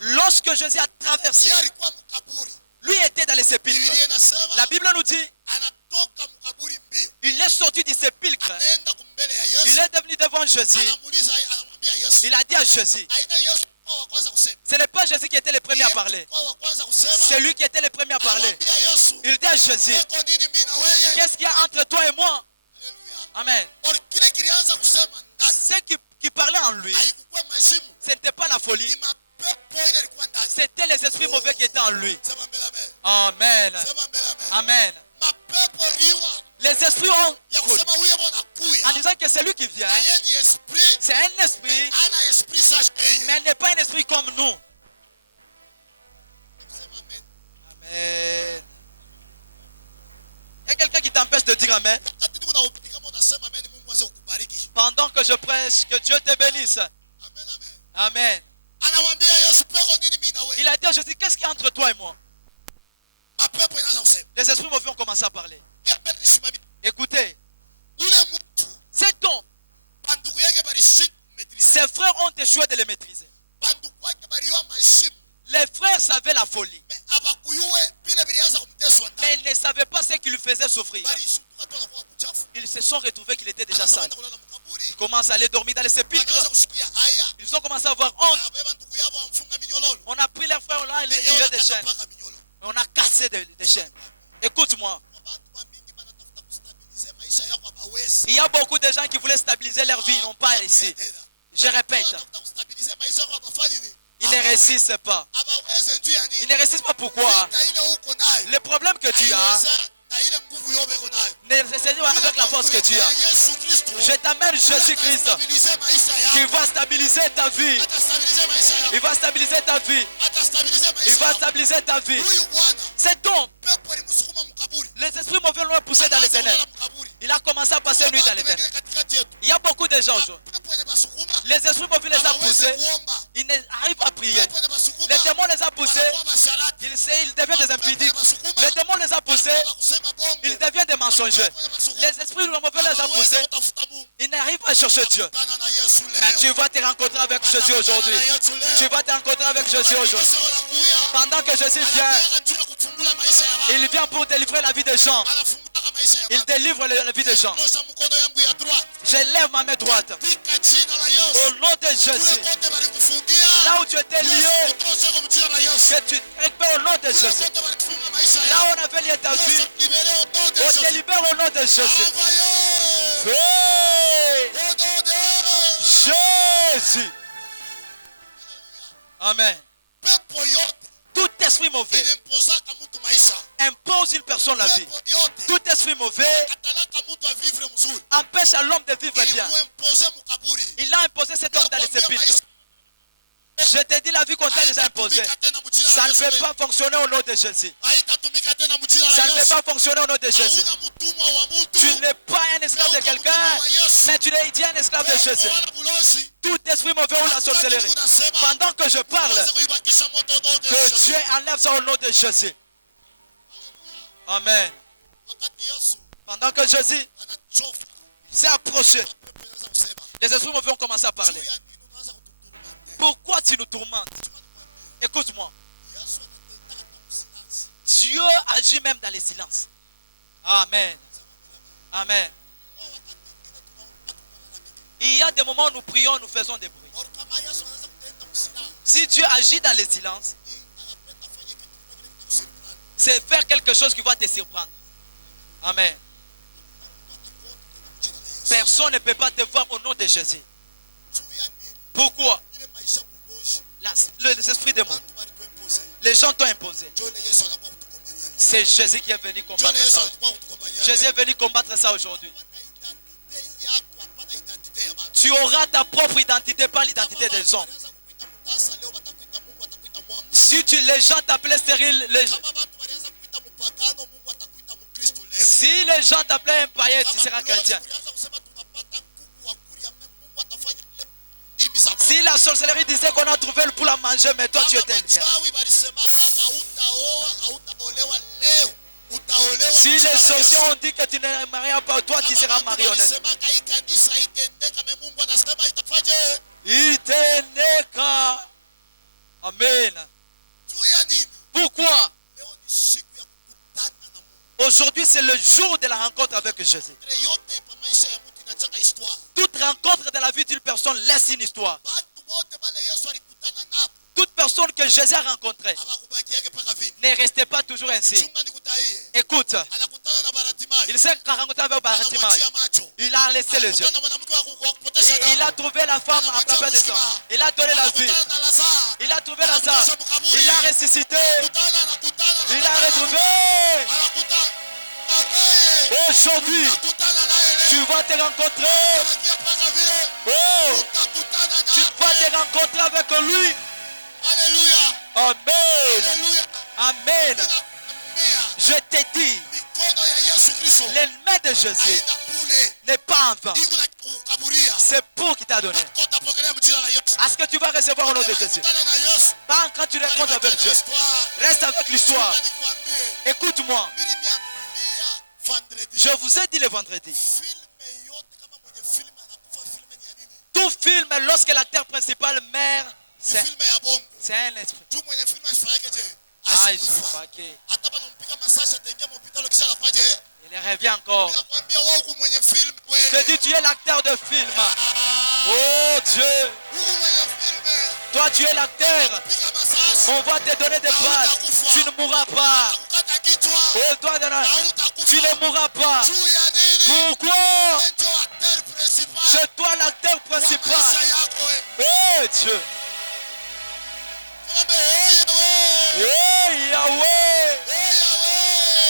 Lorsque Jésus a traversé, lui était dans les sépulcres. La Bible nous dit, il est sorti du sépulcre. Il est devenu devant Jésus. Il a dit à Jésus, ce n'est pas Jésus qui était le premier à parler. C'est lui qui était le premier à parler. Il dit à Jésus, qu'est-ce qu'il y a entre toi et moi? Amen. Ce qui parlait en lui, ce n'était pas la folie. C'était les esprits mauvais qui étaient en lui. Amen. Amen. Les esprits ont coulé en disant que c'est lui qui vient. C'est un esprit, mais il n'est pas un esprit comme nous. Amen. Il y a quelqu'un qui t'empêche de dire Amen. Pendant que je prêche, que Dieu te bénisse. Amen. Il a dit à Jésus, qu'est-ce qu'il y a entre toi et moi? Les esprits mauvais ont commencé à parler. Écoutez, cet homme, ses frères ont échoué de les maîtriser. Les frères savaient la folie, mais ils ne savaient pas ce qui lui faisait souffrir. Ils se sont retrouvés qu'il était déjà sale. Ils commencent à aller dormir dans les sépulcres. Ils ont commencé à avoir honte. On a pris leurs frères, on a lié des chaînes. On a cassé des chaînes. Écoute-moi. Il y a beaucoup de gens qui voulaient stabiliser leur vie, ils n'ont pas réussi. Je répète. Ils ne réussissent pas. Ils ne réussissent pas pourquoi? Le problème que tu as, intercéder avec la force que tu as. Je t'amène Jésus-Christ qui va stabiliser ta vie. Il va stabiliser ta vie. Il va stabiliser ta vie. Cet homme, les esprits mauvais l'ont poussé dans les ténèbres. Il a commencé à passer nuit dans les ténèbres. Il y a beaucoup de gens aujourd'hui. Les esprits mauvais les ont poussés. Ils n'arrivent pas à prier. Les démons les ont poussés. Ils deviennent des impudiques. Les démons les ont poussés. Ils deviennent des mensongers. Les esprits mauvais les ont poussés. Ils n'arrivent pas à chercher Dieu. Mais tu vas te rencontrer avec Jésus aujourd'hui. Tu vas te rencontrer avec Jésus aujourd'hui. Pendant que Jésus vient, il vient pour délivrer la vie des gens. Il délivre la vie des gens. Je lève ma main droite. Au nom de Jésus. Là où tu étais lié, que tu récupères au nom de Jésus. Là où on avait lié ta vie, on te libère au nom de Jésus. Hey! Jésus. Amen. Tout esprit mauvais impose une personne la vie. Tout esprit mauvais empêche à l'homme de vivre bien. Il a imposé cet homme dans les sépulcres. Je te dis la vie qu'on t'a déjà imposée. Ça ne peut pas fonctionner au nom de Jésus. Ça ne peut pas fonctionner au nom de Jésus. Tu n'es pas un esclave de quelqu'un, mais tu es un esclave de Jésus. Tout esprit mauvais ou la sorcellerie. Pendant que je parle, que Dieu enlève ça au nom de Jésus. Amen. Pendant que Jésus s'est approché, les esprits mauvais ont commencé à parler. Pourquoi tu nous tourmentes? Écoute-moi. Dieu agit même dans les silences. Amen. Amen. Il y a des moments où nous prions, nous faisons des bruits. Si Dieu agit dans les silences, c'est faire quelque chose qui va te surprendre. Amen. Personne ne peut pas te voir au nom de Jésus. Pourquoi? Les esprits démons. Les gens t'ont imposé. C'est Jésus qui est venu combattre ça. Jésus est venu combattre ça aujourd'hui. Tu auras ta propre identité, pas l'identité des hommes. Si les gens t'appelaient stérile, si les gens t'appelaient un païen, tu seras chrétien. Si la sorcellerie disait qu'on a trouvé le poule à manger, mais toi tu étais le mien. Si les sorciers ont dit que tu ne marieras pas, toi tu seras marionnette. Iteneka. Amen. Pourquoi? Aujourd'hui c'est le jour de la rencontre avec Jésus. Toute rencontre de la vie d'une personne laisse une histoire. Toute personne que Jésus a rencontrée ne restez pas toujours ainsi. Écoute, il s'est rencontré avec Bartimée. Il a laissé les yeux. Il a trouvé la femme en train de sang. Il a donné la vie. Il a trouvé Lazare. Il a ressuscité. Il a retrouvé. Aujourd'hui, tu vas te rencontrer. Oh, tu vas te rencontrer avec lui. Amen. Amen. Je t'ai dit, les mains de Jésus n'est pas en vain. C'est pour qu'il t'a donné. Est-ce que tu vas recevoir au nom de Jésus? Pas quand tu rencontres avec Dieu. Reste avec l'histoire. Écoute-moi. Je vous ai dit le vendredi. Tout film, lorsque l'acteur principal meurt, c'est un esprit. Ah, il revient encore. Je te dis, tu es l'acteur de film. Oh Dieu. Toi, tu es l'acteur. On va te donner des balles. Tu ne mourras pas. Oh, toi, tu ne mourras pas. Pourquoi? C'est toi l'acteur principal. Oh Dieu. Hey Yahweh.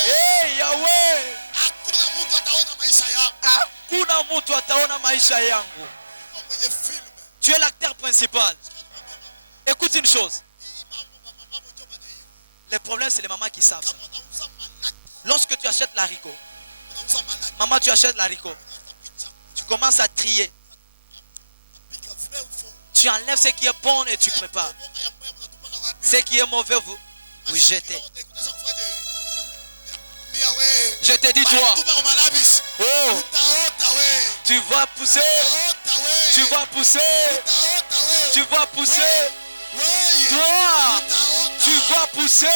Hey Yahweh. Tu es l'acteur principal. Écoute une chose. Le problème, c'est les mamans qui savent. Lorsque tu achètes l'haricot, maman, tu achètes l'haricot, tu commences à trier. Tu enlèves ce qui est bon et tu prépares. Ce qui est mauvais, vous jetez. Je te dis, toi, oh, tu vas pousser, tu vas pousser, tu vas pousser. Toi, tu vas pousser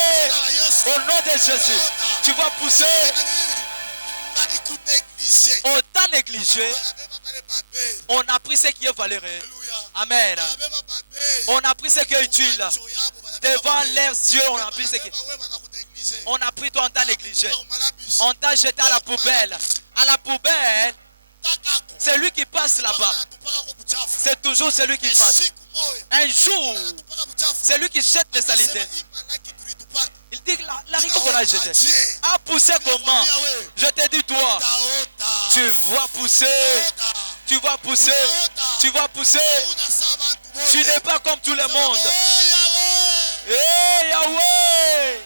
au nom de Jésus. Tu vas pousser. On t'a négligé. On a pris ce qui est valeureux. Amen. On a pris ce qui est utile. Devant leurs yeux, on a pris ce qui... On a pris, toi, on t'a négligé. On t'a jeté à la poubelle. À la poubelle, c'est lui qui passe là-bas. C'est toujours celui qui passe. Un jour, c'est lui qui jette les saletés. Il dit que l'haricot qu'on a jeté a poussé comment? Je te dis, toi, tu vas pousser. Tu vas pousser. Tu vas pousser. Tu n'es pas comme tout le monde. Hey, Yahweh!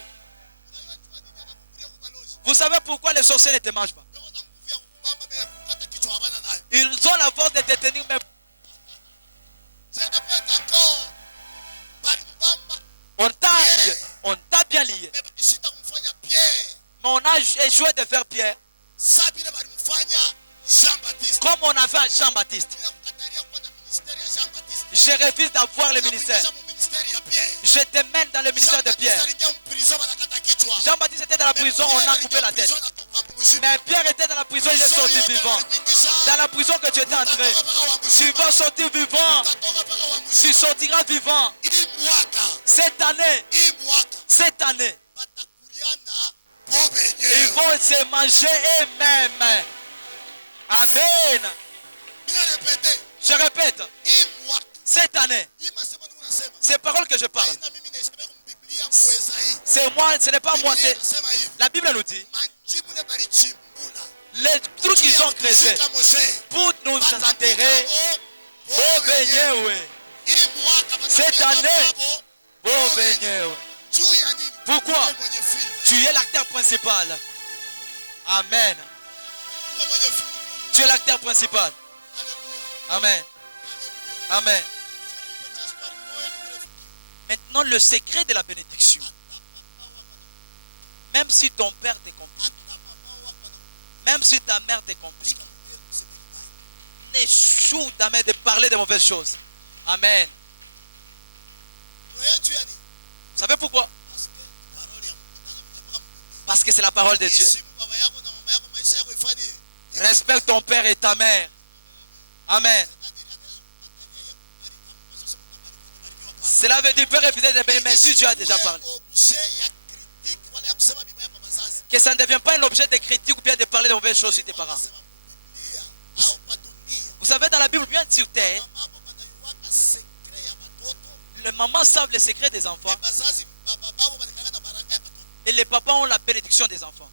Vous savez pourquoi les sorciers ne te mangent pas? Ils ont la force de te tenir même. On t'a bien lié. Mais on a échoué de faire Pierre. Comme on a fait à Jean-Baptiste. Je refuse d'avoir le ministère. Je te mène dans le ministère de Pierre. Jean-Baptiste était dans la prison, on a coupé la tête. Mais Pierre était dans la prison, il est sorti vivant. Dans la prison que tu étais entré, tu vas sortir vivant. Tu sortiras vivant. Cette année, ils vont se manger eux-mêmes. Amen. Je répète, cette année, ces paroles que je parle, c'est moi, ce n'est pas moi. La Bible nous dit, les trucs qu'ils ont creusés pour nous enterrer, oh béni, oui. Cette année, oh béni, oui. Pourquoi? Tu es l'acteur principal. Amen. Tu es l'acteur principal. Amen. Amen. Maintenant, le secret de la bénédiction. Même si ton père te complique, même si ta mère te complique, n'échoue ta mère de parler de mauvaises choses. Amen. Vous savez pourquoi? Parce que c'est la parole de Dieu. Respecte ton père et ta mère. Amen. Cela veut dire père et fidèle de bénir, mais si tu as déjà parlé. Que ça ne devient pas un objet de critique ou bien de parler de mauvaises choses sur tes parents. Vous savez, dans la Bible, bien sur terre, les mamans savent le secret des enfants. Et les papas ont la bénédiction des enfants.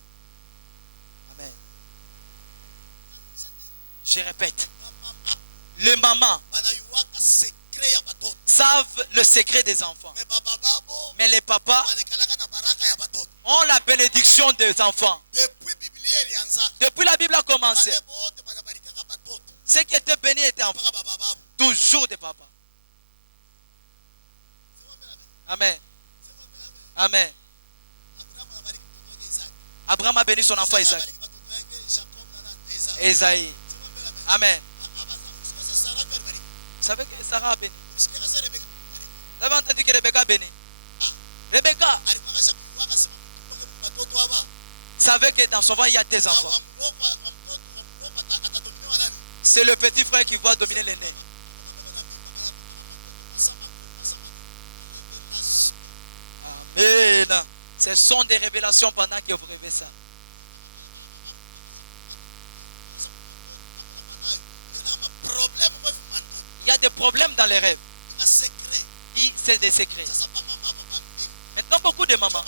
Amen. Je répète. Les mamans savent le secret des enfants. Mais les papas ont la bénédiction des enfants. Depuis la Bible a commencé, ceux qui étaient bénis étaient enfants. Toujours des papas. Amen. Amen. Abraham a béni son enfant Isaac. Esaïe. Amen. Vous savez que Sarah a béni. Vous avez entendu que Rebecca a béni. Rebecca savait que dans son ventre il y a des enfants. C'est le petit frère qui va dominer l'aîné. Amen. Ce sont des révélations pendant que vous rêvez ça. Il y a des problèmes dans les rêves. C'est des secrets. Maintenant, beaucoup de mamans,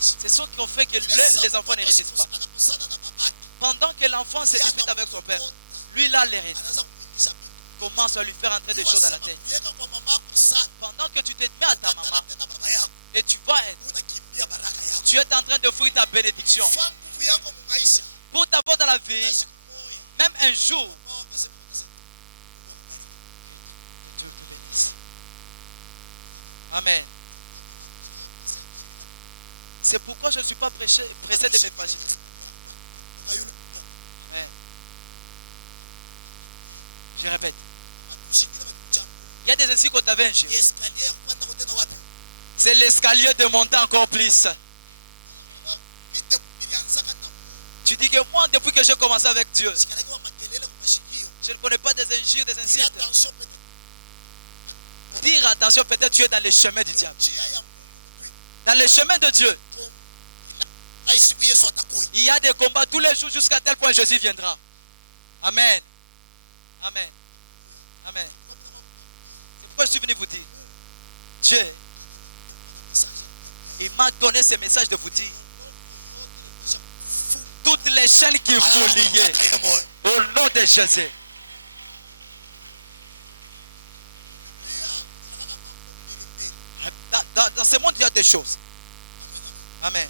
c'est ce qui ont fait que les enfants ne réussissent pas. Pendant que l'enfant se dispute avec son père, lui là l'hérite. Commence à lui faire entrer des choses dans la tête. Pendant que tu te mets à ta maman et tu vas être, tu es en train de fuir ta bénédiction. Pour t'avoir dans la vie, même un jour, amen. C'est pourquoi je ne suis pas pressé de mes pages. Je répète. Il y a des esprits qu'on t'avait un jour. C'est l'escalier de monter encore plus. Tu dis que moi, depuis que j'ai commencé avec Dieu, je ne connais pas des injures, des insultes. Dire attention, peut-être tu es dans les chemins du diable. Dans les chemins de Dieu, il y a des combats tous les jours jusqu'à tel point Jésus viendra. Amen. Amen. Amen. Pourquoi je suis venu vous dire? Dieu, il m'a donné ce message de vous dire toutes les chaînes qu'il faut lier au nom de Jésus. Dans ce monde, il y a des choses. Amen.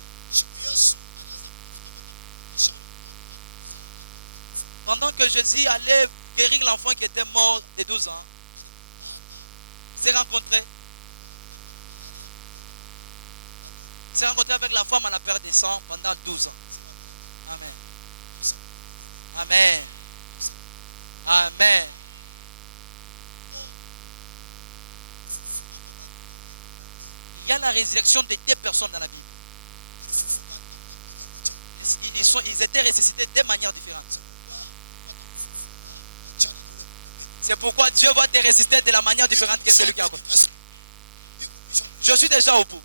Pendant que Jésus allait guérir l'enfant qui était mort de 12 ans, s'est rencontré avec la femme à la perte des sangs pendant 12 ans. Amen. Amen. Amen. Il y a la résurrection de 2 personnes dans la Bible. Ils étaient ressuscités de manière différente. C'est pourquoi Dieu va te ressusciter de la manière différente que celui qui a connu. Je suis déjà au bout.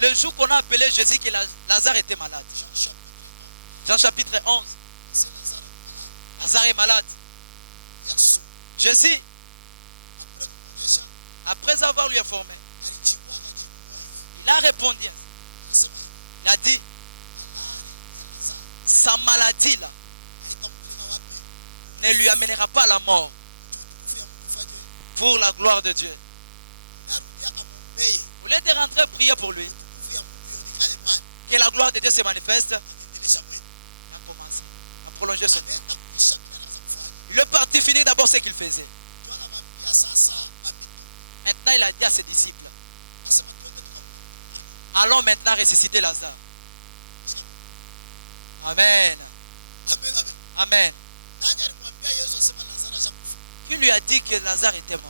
Le jour qu'on a appelé Jésus que Lazare était malade. Jean chapitre 11. Lazare est malade. Jésus, après avoir lui informé, il a répondu. Il a dit, sa maladie là ne lui amènera pas à la mort pour la gloire de Dieu. Vous voulez de rentrer prier pour lui, que la gloire de Dieu se manifeste. On commence à prolonger ce temps. Le parti finit d'abord ce qu'il faisait. Maintenant il a dit à ses disciples, allons maintenant ressusciter Lazare. Amen. Amen. Il lui a dit que Lazare était mort.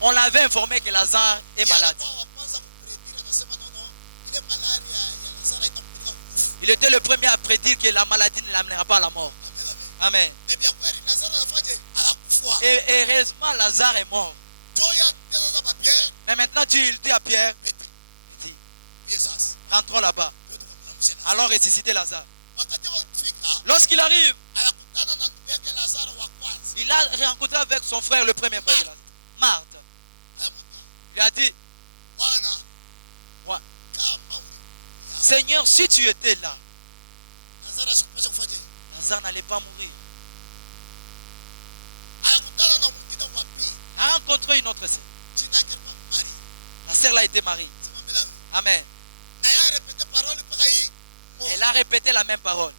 On l'avait informé que Lazare est malade. Il était le premier à prédire que la maladie ne l'amènera pas à la mort. Amen. Et heureusement, Lazare est mort. Mais maintenant, Dieu dit à Pierre, rentrons là-bas. Alors ressusciter Lazare. Lorsqu'il arrive, il a rencontré avec son frère, le premier frère de Lazare, Marthe. Il a dit, ouais. Seigneur, si tu étais là, Lazare n'allait pas mourir. A rencontré une autre sœur. La sœur là était mariée. Amen. Elle a répété la même parole.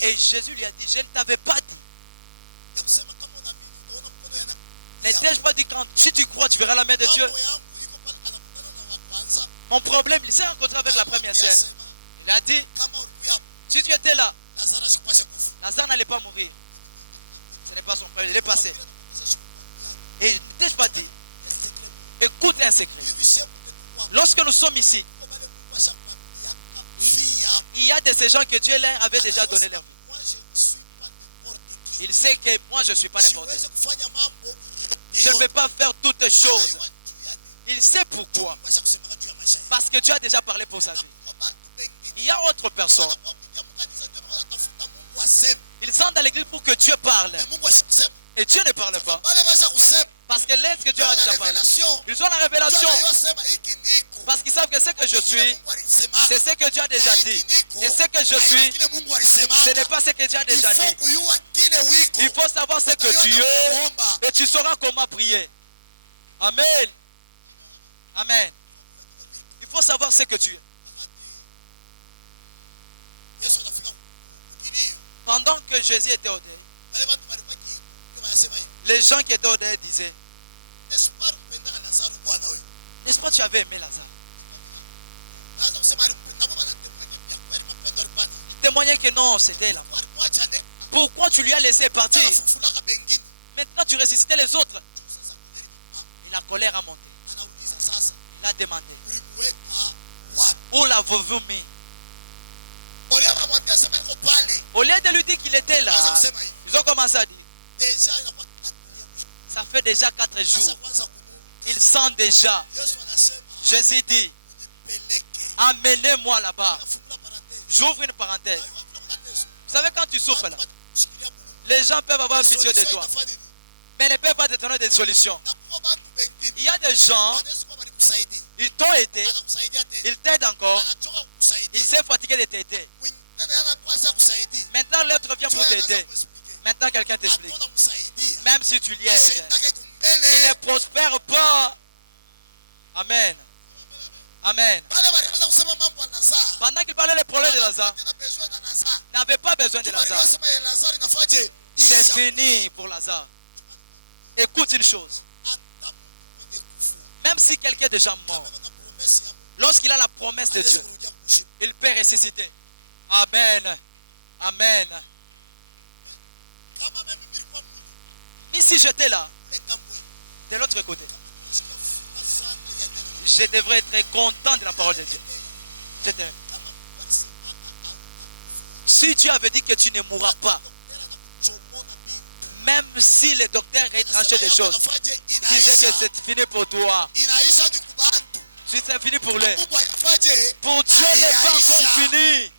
Et Jésus lui a dit, je ne t'avais pas dit. Ne t'ai-je pas dit quand, si tu crois, tu verras la main de Dieu. Mon problème, il s'est rencontré avec la première sœur. Il a dit, si tu étais là, Lazare n'allait pas mourir. Ce n'est pas son problème, il est passé. Et ne t'ai-je pas dit, écoute un secret. Lorsque nous sommes ici, il y a de ces gens que Dieu leur avait déjà donné leur vie. Il sait que moi je ne suis pas n'importe qui. Je ne vais pas faire toutes choses. Il sait pourquoi. Parce que Dieu a déjà parlé pour sa vie. Il y a autre personne. Ils sont dans l'église pour que Dieu parle. Et Dieu ne parle pas. Parce que l'être que Dieu a déjà parlé. Ils ont la révélation. Parce qu'ils savent que ce que je suis, c'est ce que Dieu a déjà dit. Et ce que je suis, ce n'est pas ce que Dieu a déjà dit. Il faut savoir ce que tu es et tu sauras comment prier. Amen. Amen. Il faut savoir ce que tu es. Pendant que Jésus était au deuil, les gens qui étaient au deuil disaient, n'est-ce pas tu avais aimé Lazare? Il témoignait que non, c'était là. Pourquoi tu lui as laissé partir? Maintenant tu ressuscitais les autres. Et la colère a monté. Il a demandé, où l'avez-vous mis? Au lieu de lui dire qu'il était là, ils ont commencé à dire, ça fait déjà 4 jours. Il sent déjà. Jésus dit, amenez-moi là-bas. J'ouvre une parenthèse. Vous savez, quand tu souffres là, les gens peuvent avoir pitié de toi, mais ne peuvent pas te donner des solutions. Il y a des gens, ils t'ont aidé, ils t'aident encore, ils sont fatigués de t'aider. Maintenant, l'autre vient pour t'aider. Maintenant, quelqu'un t'explique. Même si tu l'y aides, il ne prospère pas. Amen. Amen. Pendant qu'il parlait des problèmes de Lazare, il n'avait pas besoin de Lazare. C'est fini pour Lazare. Écoute une chose. Même si quelqu'un est déjà mort, lorsqu'il a la promesse de Dieu, il peut ressusciter. Amen. Amen. Et si j'étais là, de l'autre côté, je devrais être content de la parole de Dieu. Si Dieu avait dit que tu ne mourras pas, même si les docteurs retranchaient des choses, disaient que c'est fini pour toi, si c'est fini pour lui, pour Dieu n'est pas encore fini.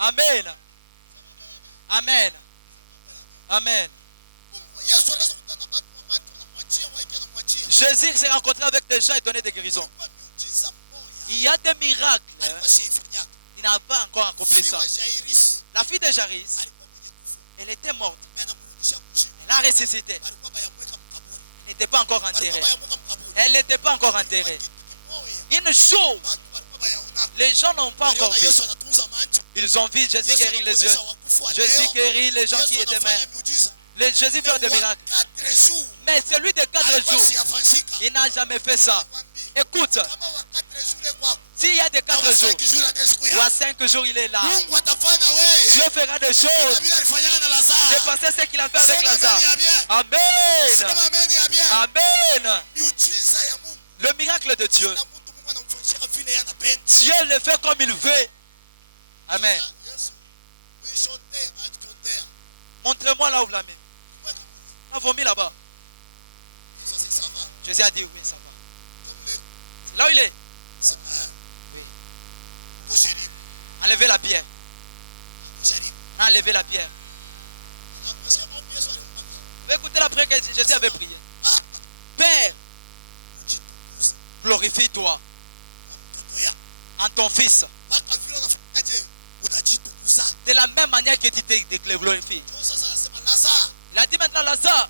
Amen. Amen. Amen. Jésus s'est rencontré avec des gens et donné des guérisons. Il y a des miracles. Il n'a pas encore accompli ça. La fille de Jairus, elle était morte. Elle a ressuscité. Elle n'était pas encore enterrée. Elle n'était pas encore enterrée. Une chose, les gens n'ont pas encore vu. Ils ont vu Jésus guérir les yeux. Jésus guérit les gens qui étaient morts. Jésus fait des miracles. Mais celui de 4 jours, il n'a jamais fait ça. Écoute, s'il y a des 4 jours, ou à 5 jours, il est là. Dieu fera des choses. Dépasser ce qu'il a fait avec Lazare. Amen. Amen. Le miracle de Dieu, Dieu le fait comme il veut. Amen. Montrez-moi là où vous l'avez mis. On a vomi là-bas. Jésus a dit oui, ça va. Là où il est. Oui. Enlevez la pierre. Enlevez la pierre. Écoutez la prière que Jésus avait priée. Père, glorifie-toi en ton Fils. De la même manière que tu te glorifies. Il a dit maintenant Lazare,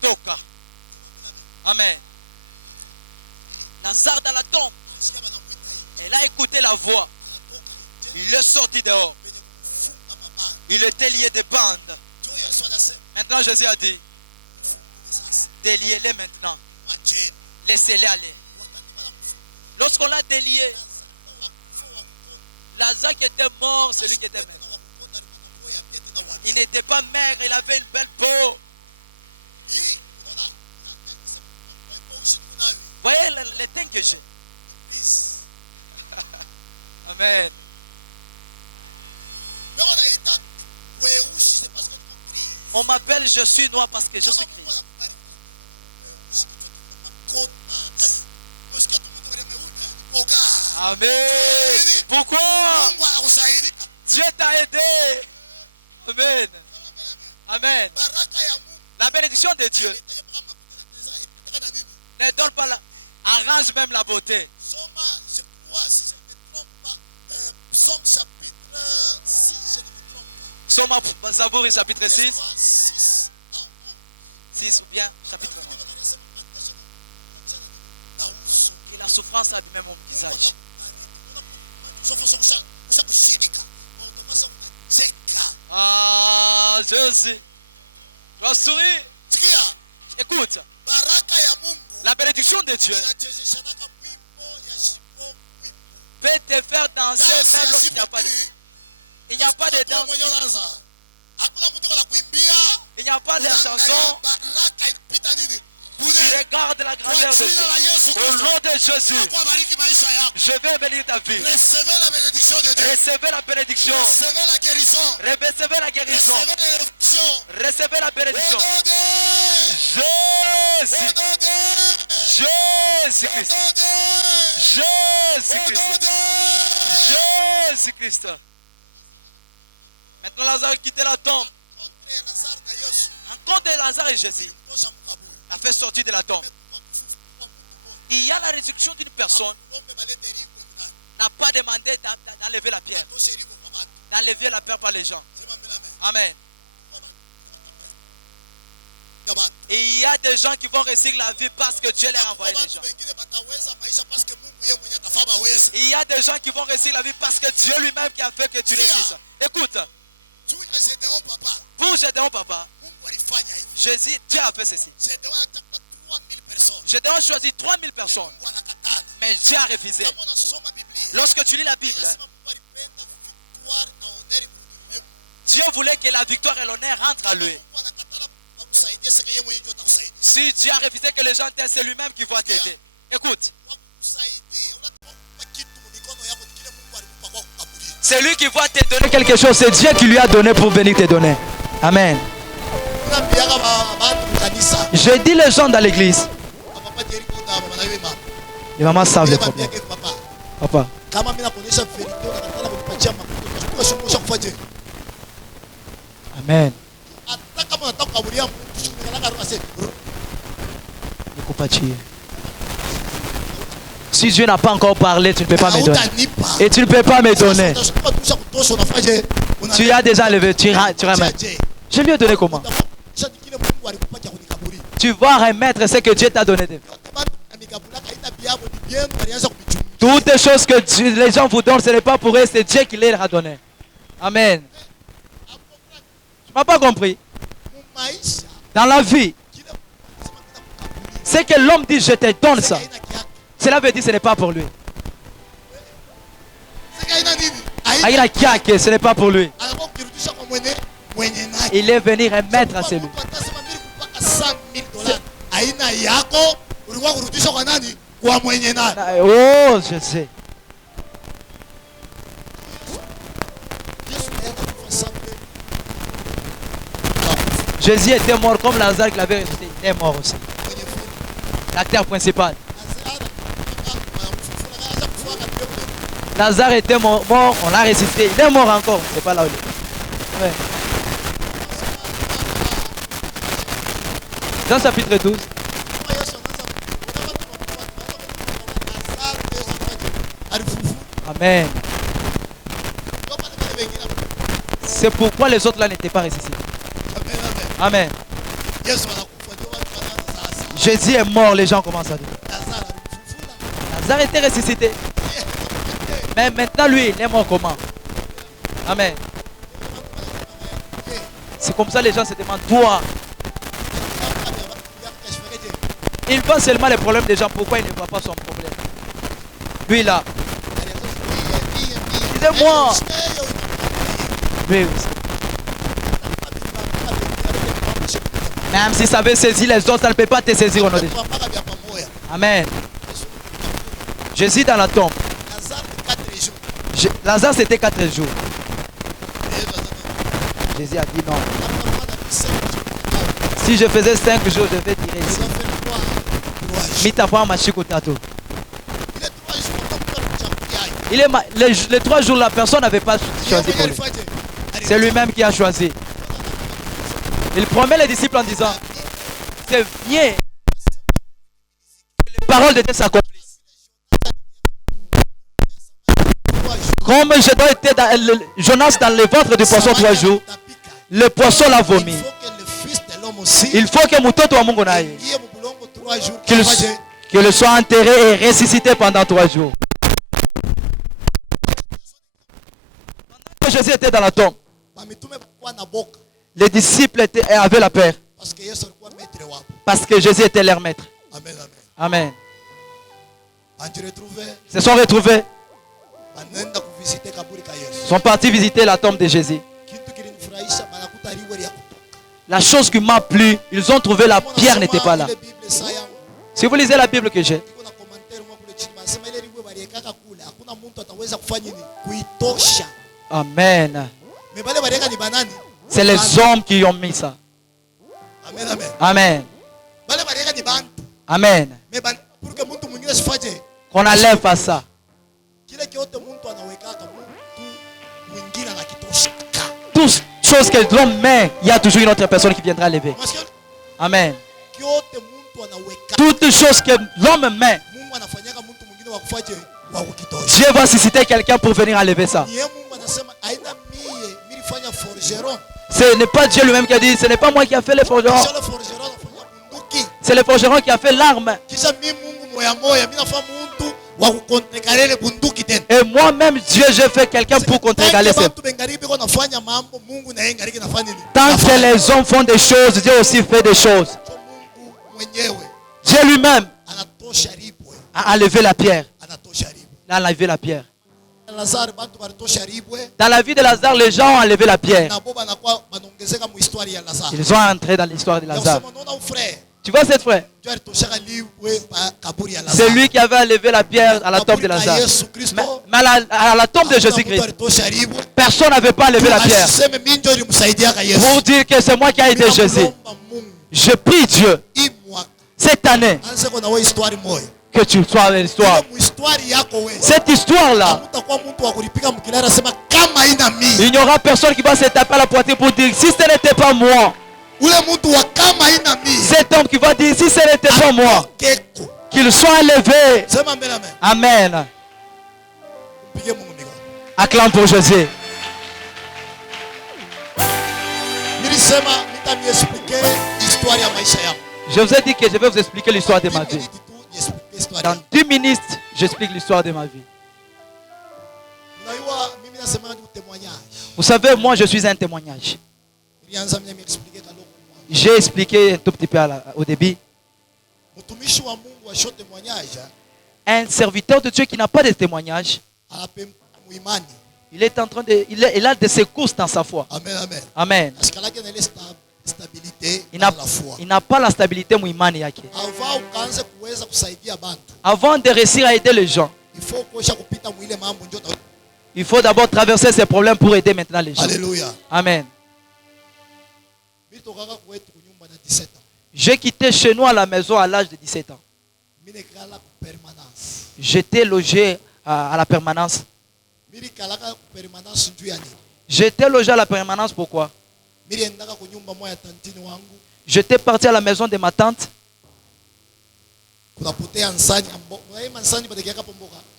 toka. Amen. Lazare dans la tombe. Elle a écouté la voix. Il est sorti dehors. Il était lié de bandes. Maintenant Jésus a dit, déliez-les maintenant. Laissez-les aller. Lorsqu'on l'a délié, Lazare qui était mort, celui qui était maigre. Il n'était pas maigre, il avait une belle peau. Voyez le teint que j'ai. Amen. On m'appelle je suis noir parce que je suis Christ. Amen. Pourquoi? Dieu t'a aidé. Amen. Amen. La bénédiction de Dieu ne donne pas la... Arrange même la beauté. Somme Zabouri chapitre 6. 6 ou bien chapitre 9. Et la souffrance a même mon visage. Ah, Jésus. Tu vas sourire. Écoute. La bénédiction de Dieu peut te faire danser même lorsqu'il n'y a pas de... Il n'y a pas de danse. Il n'y a pas de chanson. Tu regardes la grandeur de Dieu. Au nom de Jésus, je vais bénir ta vie. Recevez la bénédiction. Recevez la guérison. Recevez la bénédiction. Jésus. Jésus-Christ. Jésus-Christ. Jésus-Christ. Maintenant, Lazare a quitté la tombe. Rencontre de Lazare et Jésus l'a fait sortir de la tombe. Il y a la résurrection d'une personne n'a pas demandé d'enlever la pierre. D'enlever la pierre par les gens. Amen. Et il y a des gens qui vont réussir la vie parce que Dieu leur a envoyé des gens. Et il y a des gens qui vont réussir la vie parce que Dieu lui-même qui a fait que tu réussisses. Écoute. Vous, Gédéon, papa. Jésus, Dieu a fait ceci. Gédéon a choisi 3000 personnes. Mais Dieu a refusé. Lorsque tu lis la Bible, Dieu voulait que la victoire et l'honneur rentrent à lui. Si Dieu a refusé que les gens t'aident, c'est lui-même qui va t'aider. Écoute. C'est lui qui va te donner quelque chose. C'est Dieu qui lui a donné pour venir te donner. Amen. Je dis les gens dans l'église. Les mamans savent les problèmes. Papa. Amen. Si Dieu n'a pas encore parlé, tu ne peux pas me donner. Et tu ne peux pas me donner. Tu as déjà levé, tu remets. Je lui ai donné comment? Tu vas remettre ce que Dieu t'a donné. Toutes les choses que les gens vous donnent, ce n'est pas pour eux, c'est Dieu qui les a donné. Amen. Tu ne m'as pas compris? Dans la vie, c'est que l'homme dit je te donne ça. Cela veut dire que ce n'est pas pour lui. Ce n'est pas pour lui. Il est venu remettre à celui. Oh, je sais. Jésus était mort comme Lazare qui l'avait ressuscité. Il est mort aussi. L'acteur principal. Lazare était mort, on l'a ressuscité. Il est mort encore. C'est pas là où il est. Ouais. Dans chapitre 12. Amen. C'est pourquoi les autres là n'étaient pas ressuscités. Amen. Jésus est mort, les gens commencent à dire. Lazare était ressuscité. Mais maintenant lui, il est mort comment? Amen. C'est comme ça les gens se demandent, toi. Il voit seulement les problèmes des gens, pourquoi il ne voit pas son problème? Lui là. Il est mort. Oui, oui. Même si ça veut saisir les autres, ça ne peut pas te saisir au nom de Jésus. Amen. Jésus dans la tombe. Lazare c'était 4 jours. Jésus a dit non. Si je faisais 5 jours, je vais tirer ici. Les 3 jours, la personne n'avait pas choisi pour lui. C'est lui-même qui a choisi. Il promet les disciples en disant, c'est bien que les paroles de Dieu s'accomplissent. Comme je dois être dans Jonas dans le ventre du poisson 3 jours, le poisson l'a vomi. Il faut que Mutoto wa Mungu naye qu'il soit enterré et ressuscité pendant 3 jours. Pendant que Jésus était dans la tombe, les disciples avaient la peur. Parce que Jésus était leur maître. Amen. Ils se sont retrouvés. Ils sont partis visiter la tombe de Jésus. La chose qui m'a plu, ils ont trouvé la pierre n'était pas là. Si vous lisez la Bible que j'ai, amen. C'est les hommes qui ont mis ça. Amen. Amen. Qu'on enlève à ça. Toutes choses que l'homme met, il y a toujours une autre personne qui viendra lever. Amen. Toutes choses que l'homme met, Dieu va susciter quelqu'un pour venir enlever ça. Ce n'est pas Dieu lui-même qui a dit, ce n'est pas moi qui a fait le forgeron. C'est le forgeron qui a fait l'arme. Et moi-même, Dieu, j'ai fait quelqu'un pour contrecarrer ça. Tant que les hommes font des choses, Dieu aussi fait des choses. Dieu lui-même a enlevé la pierre. Il a enlevé la pierre. Dans la vie de Lazare, les gens ont enlevé la pierre. Ils ont entré dans l'histoire de Lazare. Tu vois cette frère? C'est lui qui avait enlevé la pierre à la tombe de Lazare. Mais à la tombe de Jésus-Christ, personne n'avait pas enlevé la pierre. Pour dire que c'est moi qui ai aidé Jésus. Je prie Dieu cette année que tu sois dans l'histoire. Cette histoire-là, il n'y aura personne qui va se taper à la poitrine pour dire si ce n'était pas moi. Cet homme qui va dire si ce n'était pas moi, qu'il soit élevé. Amen. Acclame pour Jésus. Je vous ai dit que je vais vous expliquer l'histoire de ma vie. Dans 10 minutes, j'explique l'histoire de ma vie. Vous savez, moi je suis un témoignage. J'ai expliqué un tout petit peu au début. Un serviteur de Dieu qui n'a pas de témoignage, il est en train de, il a des secousses dans sa foi. Amen. Il n'a pas la stabilité muimani yake. Avant de réussir à aider les gens, il faut d'abord traverser ces problèmes pour aider maintenant les gens. Alléluia. Amen. J'ai quitté chez nous à la maison à l'âge de 17 ans. J'étais logé à la permanence. J'étais logé à la permanence, pourquoi? J'étais parti à la maison de ma tante. Vous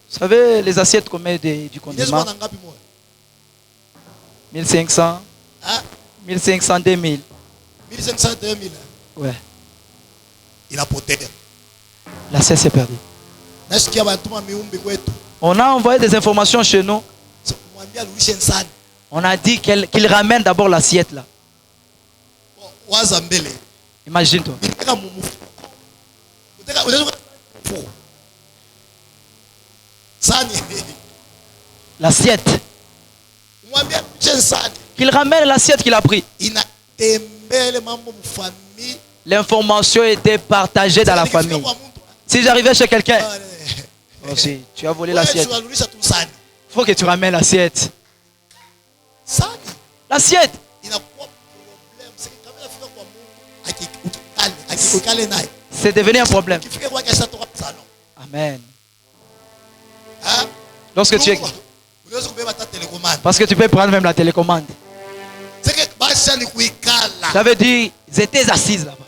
savez, les assiettes qu'on met du condiment. 1500. 1500, 2000. 1500, 2000. Ouais. Il a poté. L'assiette s'est perdue. On a envoyé des informations chez nous. On a dit qu'il ramène d'abord l'assiette là. Imagine-toi. L'assiette. Qu'il ramène l'assiette qu'il a pris. L'information était partagée dans la famille. Si j'arrivais chez quelqu'un, aussi, tu as volé l'assiette. Il faut que tu ramènes l'assiette. L'assiette. C'est devenu un problème. Amen. Lorsque tu es... Parce que tu peux prendre même la télécommande. Ça veut dire, ils étaient assises là-bas.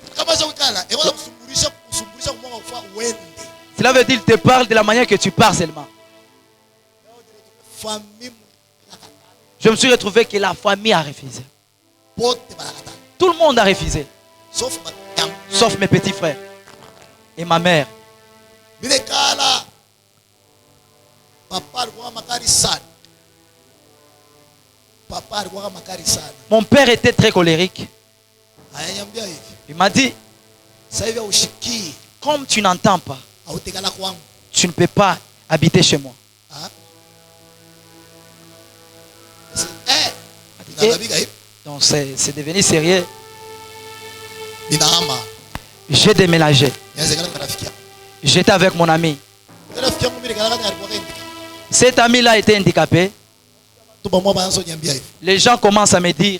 Cela veut dire qu'il te parle de la manière que tu parles seulement. Je me suis retrouvé que la famille a refusé. Tout le monde a refusé. Sauf mes petits frères et ma mère. Mon père était très colérique. Il m'a dit, comme tu n'entends pas, tu ne peux pas habiter chez moi. Donc c'est devenu sérieux. J'ai déménagé. J'étais avec mon ami. Cet ami-là était handicapé. Les gens commencent à me dire,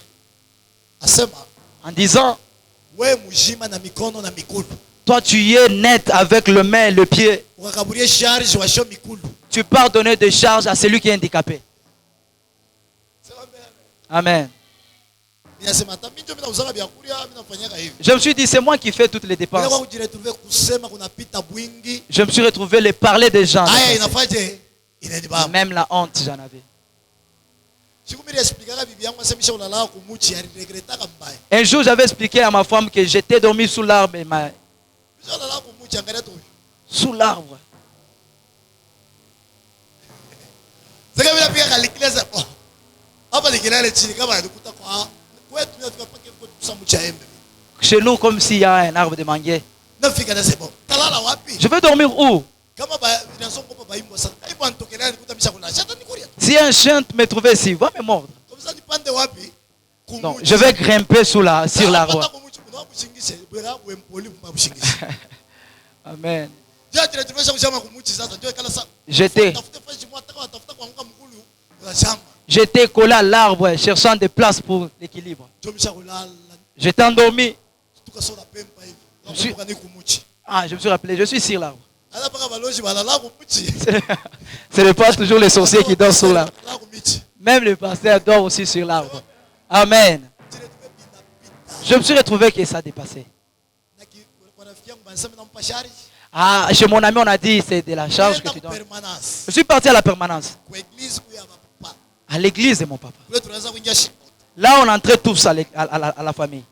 en disant, toi tu es net avec le main et le pied. Tu pars donner des charges à celui qui est handicapé. Amen. Je me suis dit, c'est moi qui fais toutes les dépenses. Je me suis retrouvé les parler des gens. Même la honte, j'en avais. Un jour, j'avais expliqué à ma femme que j'étais dormi sous l'arbre. Sous l'arbre. Chez nous, comme s'il y a un arbre de manguier. Je vais dormir où? Si un chien me trouvait ici, va me mordre. Donc, je vais grimper sur l'arbre. Amen. J'étais collé à l'arbre cherchant des places pour l'équilibre. J'étais endormi. Je me suis rappelé, je suis sur l'arbre. Ce n'est pas toujours les sorciers qui dorment sur l'arbre. Même le pasteur dort aussi sur l'arbre. Amen. Je me suis retrouvé que ça dépassait. Chez mon ami, on a dit c'est de la charge que tu donnes. Je suis parti à la permanence. À l'église de mon papa. Là, on entrait tous à la famille.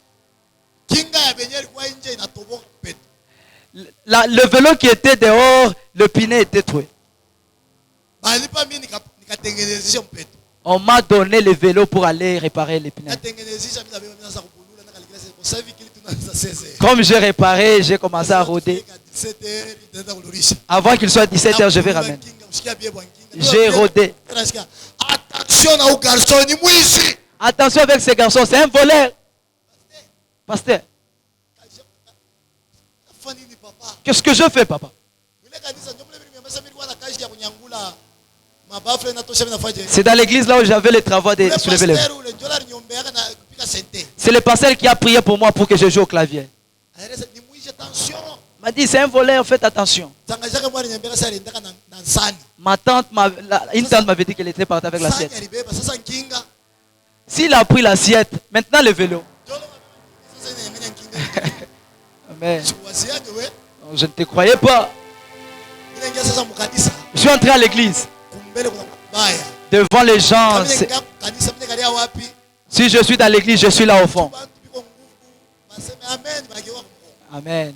Le vélo qui était dehors, le pinet était troué. On m'a donné le vélo pour aller réparer les pneus. Comme j'ai réparé, j'ai commencé à rôder. Avant qu'il soit 17h, je vais ramener. J'ai rôdé. Attention avec ces garçons, c'est un voleur. Pasteur. Qu'est-ce que je fais, papa? C'est dans l'église là où j'avais les travaux de soulever les. C'est le pasteur qui a prié pour moi pour que je joue au clavier. Il m'a dit, c'est un voleur, faites attention. Ma tante, une tante m'avait dit qu'elle était partie avec l'assiette. S'il a pris l'assiette, maintenant le vélo. Amen. Je ne te croyais pas. Je suis entré à l'église. Devant les gens. Si je suis dans l'église, je suis là au fond. Amen.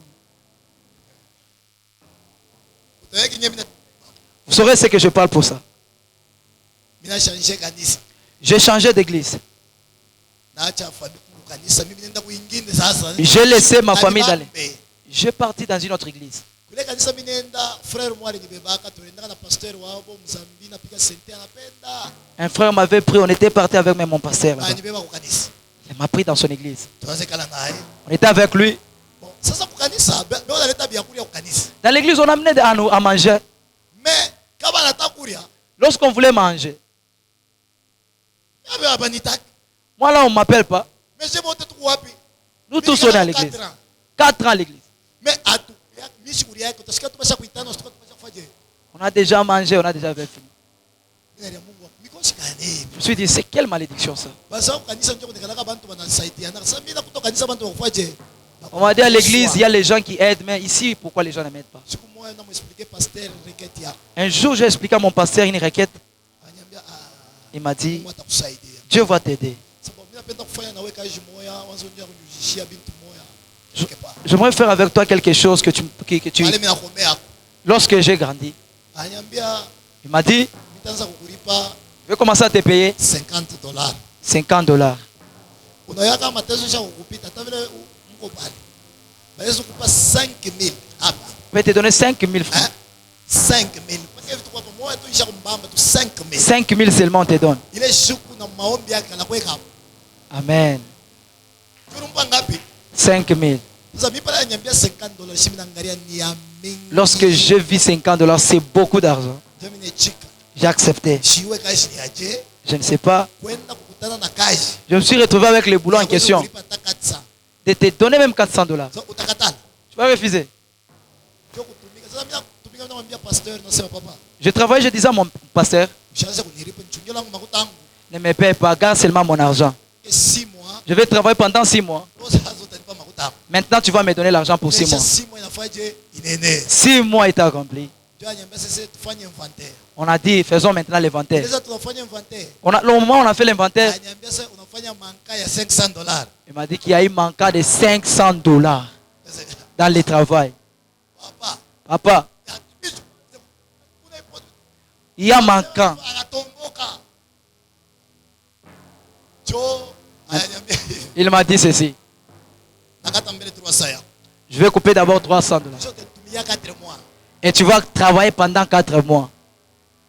Vous saurez ce que je parle pour ça. J'ai changé d'église. J'ai laissé ma famille d'aller. J'ai parti dans une autre église. Un frère m'avait pris, on était parti avec même mon pasteur là-bas. Il m'a pris dans son église. On était avec lui. Dans l'église, on amenait à manger. Lorsqu'on voulait manger, moi là, on ne m'appelle pas. Nous tous, on est à l'église. 4 ans à l'église. On a déjà mangé, on a déjà fini. Je me suis dit, c'est quelle malédiction ça? On m'a dit à l'église, il y a les gens qui aident, mais ici, pourquoi les gens ne m'aident pas? Un jour, j'ai expliqué à mon pasteur une requête. Il m'a dit, Dieu va t'aider. J'aimerais faire avec toi quelque chose que tu... Lorsque j'ai grandi, il m'a dit, je vais commencer à te payer $50. $50. Je vais te donner 5 000 francs. 5 000 seulement on te donne. Amen. 5 000. Lorsque je vis $50, c'est beaucoup d'argent. J'ai accepté. Je ne sais pas. Je me suis retrouvé avec le boulot en question. De te donner même $400. Tu vas refuser. Je travaille, je disais à mon pasteur, ne me paie pas, garde seulement mon argent. Je vais travailler pendant 6 mois. Maintenant, tu vas me donner l'argent pour 6 mois. 6 mois est accompli. On a dit, faisons maintenant l'inventaire. Au moment où on a fait l'inventaire, il m'a dit qu'il y a eu manquant de $500 dans le travail. Papa, il y a manquant. Il m'a dit ceci. Je vais couper d'abord $300. Et tu vas travailler pendant 4 mois.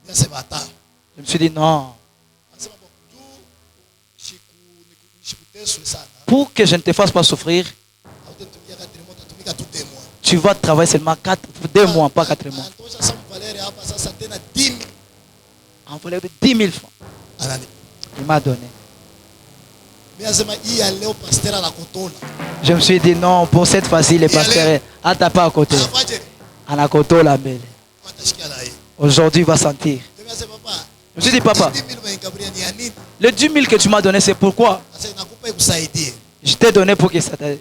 Je me suis dit non. Pour que je ne te fasse pas souffrir, tu vas travailler seulement 2 mois, pas 4 mois. En valeur de 10 000 francs. Il m'a donné. Je me suis dit non, pour cette fois-ci, le pasteur est à taper à côté. Anakotola mbele. Aujourd'hui, il va sentir. Je me suis dit, papa, le 10 000 que tu m'as donné, c'est pourquoi? Je t'ai donné pour que ça t'aide.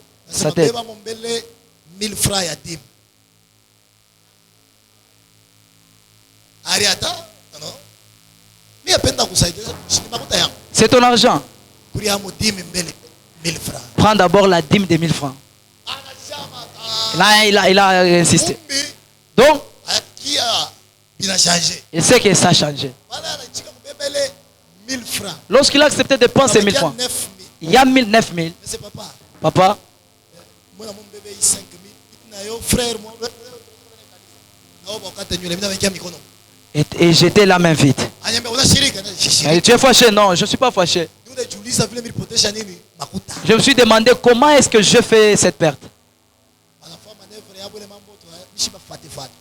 C'est ton argent. Prends d'abord la dîme de 1000 francs. Là, il a insisté. Donc, il sait que ça a changé. Lorsqu'il a accepté de penser 1000 francs, il y a 9 000. Papa, et j'étais la main vide. Et tu es fâché? Non, je ne suis pas fâché. Je me suis demandé comment est-ce que je fais cette perte.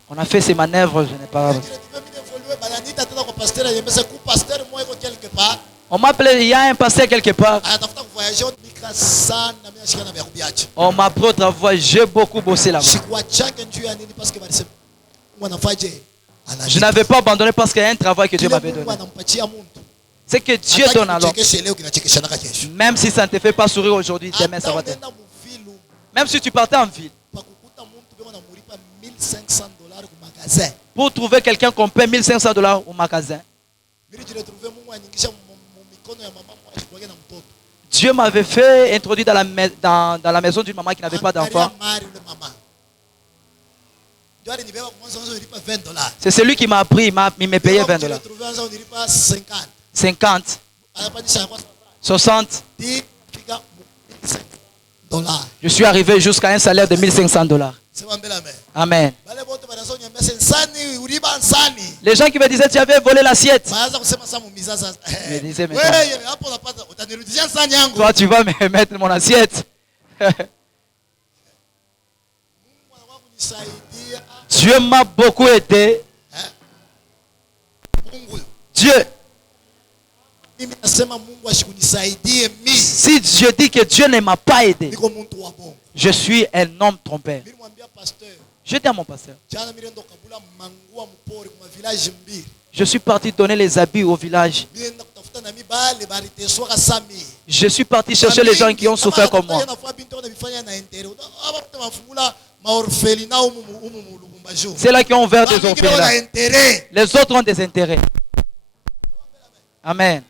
On a fait ces manœuvres, je n'ai pas... On m'a appelé, il y a un pasteur quelque part. On m'a appris au travail, j'ai beaucoup bossé là-bas. Je n'avais pas abandonné parce qu'il y a un travail que Dieu m'avait donné. C'est que Dieu donne alors. Même si ça ne te fait pas sourire aujourd'hui, demain ça va t'aider. Même si tu partais en ville. Pour trouver quelqu'un qu'on paie $1500 au magasin. Dieu m'avait fait introduire dans la maison d'une maman qui n'avait pas d'enfant. C'est celui qui m'a appris, il m'a payé $20. 50, 60. Je suis arrivé jusqu'à un salaire de $1500. Amen. Les gens qui me disaient tu avais volé l'assiette. Me disaient toi tu vas me mettre mon assiette. Dieu m'a beaucoup aidé. Dieu. Si Dieu dit que Dieu ne m'a pas aidé, je suis un homme trompeur. Je dis à mon pasteur, je suis parti donner les habits au village. Je suis parti chercher les gens qui ont souffert comme moi. C'est là qui ont ouvert des orphelinats. Les autres ont des intérêts. Amen.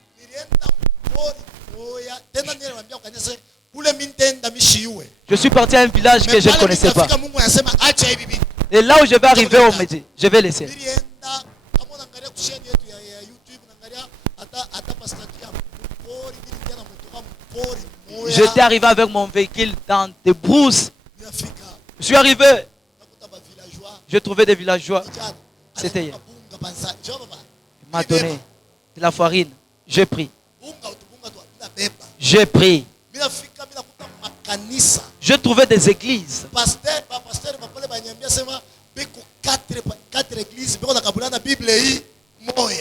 Je suis parti à un village que je ne connaissais pas. Et là où je vais arriver, on me dit, je vais laisser. J'étais arrivé avec mon véhicule dans des brousses. Je suis arrivé. J'ai trouvé des villageois. C'était hier. Il m'a donné de la farine. J'ai pris. J'ai pris. Je trouvais des églises.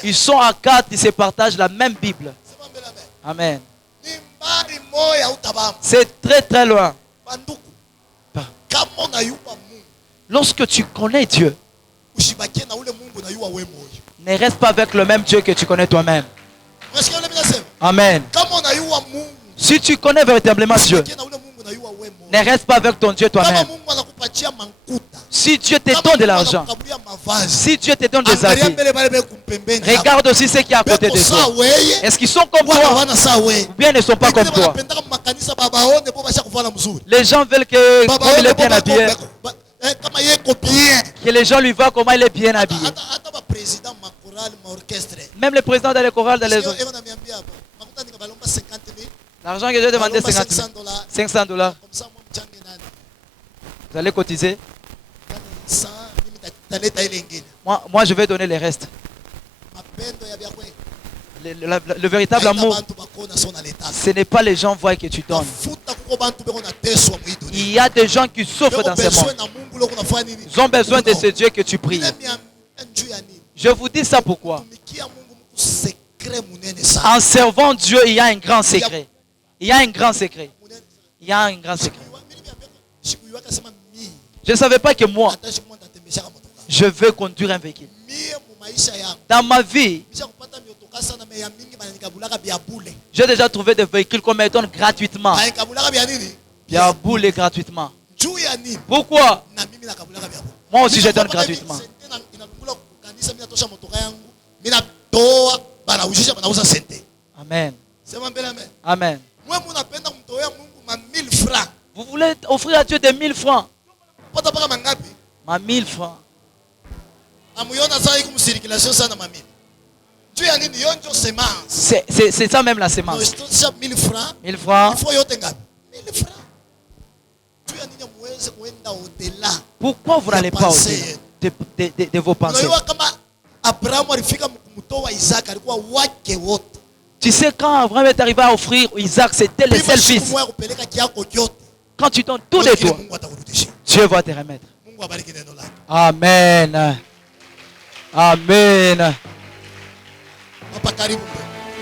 Ils sont à 4, ils se partagent la même Bible. Amen. C'est très très loin. Lorsque tu connais Dieu, ne reste pas avec le même Dieu que tu connais toi-même. Amen. Si tu connais véritablement Dieu, ne reste pas avec ton Dieu toi-même. Si Dieu te donne de l'argent, si Dieu te donne des habits, regarde aussi ceux qui sont à côté de toi. Est-ce qu'ils sont comme toi ou bien ils ne sont pas comme toi? Les gens veulent que comme il est bien habillé, que les gens lui voient comment il est bien habillé. Même le président dans les chorales, dans les autres. L'argent que j'ai demandé, 50 000. 500 $. Vous allez cotiser. Moi, je vais donner les restes. Le véritable amour, ce n'est pas les gens voient que tu donnes. Il y a des gens qui souffrent dans ce monde. Ils ont besoin de ce Dieu que tu pries. Je vous dis ça pourquoi. En servant Dieu, il y a un grand secret. Il y a un grand secret. Il y a un grand secret. Je ne savais pas que moi, je veux conduire un véhicule. Dans ma vie, j'ai déjà trouvé des véhicules qu'on me donne gratuitement. Bien boulé gratuitement. Pourquoi? Moi aussi je donne gratuitement. Amen. Amen. Vous voulez offrir à Dieu des 1000 francs. Ma 1000 francs. C'est ça même la sémence. 1000 francs. Pourquoi vous n'allez pas au-delà de vos pensées? Tu sais, quand Abraham est arrivé à offrir Isaac, c'était le seul fils. Quand tu donnes tout de toi, Dieu va te remettre. Amen. Amen.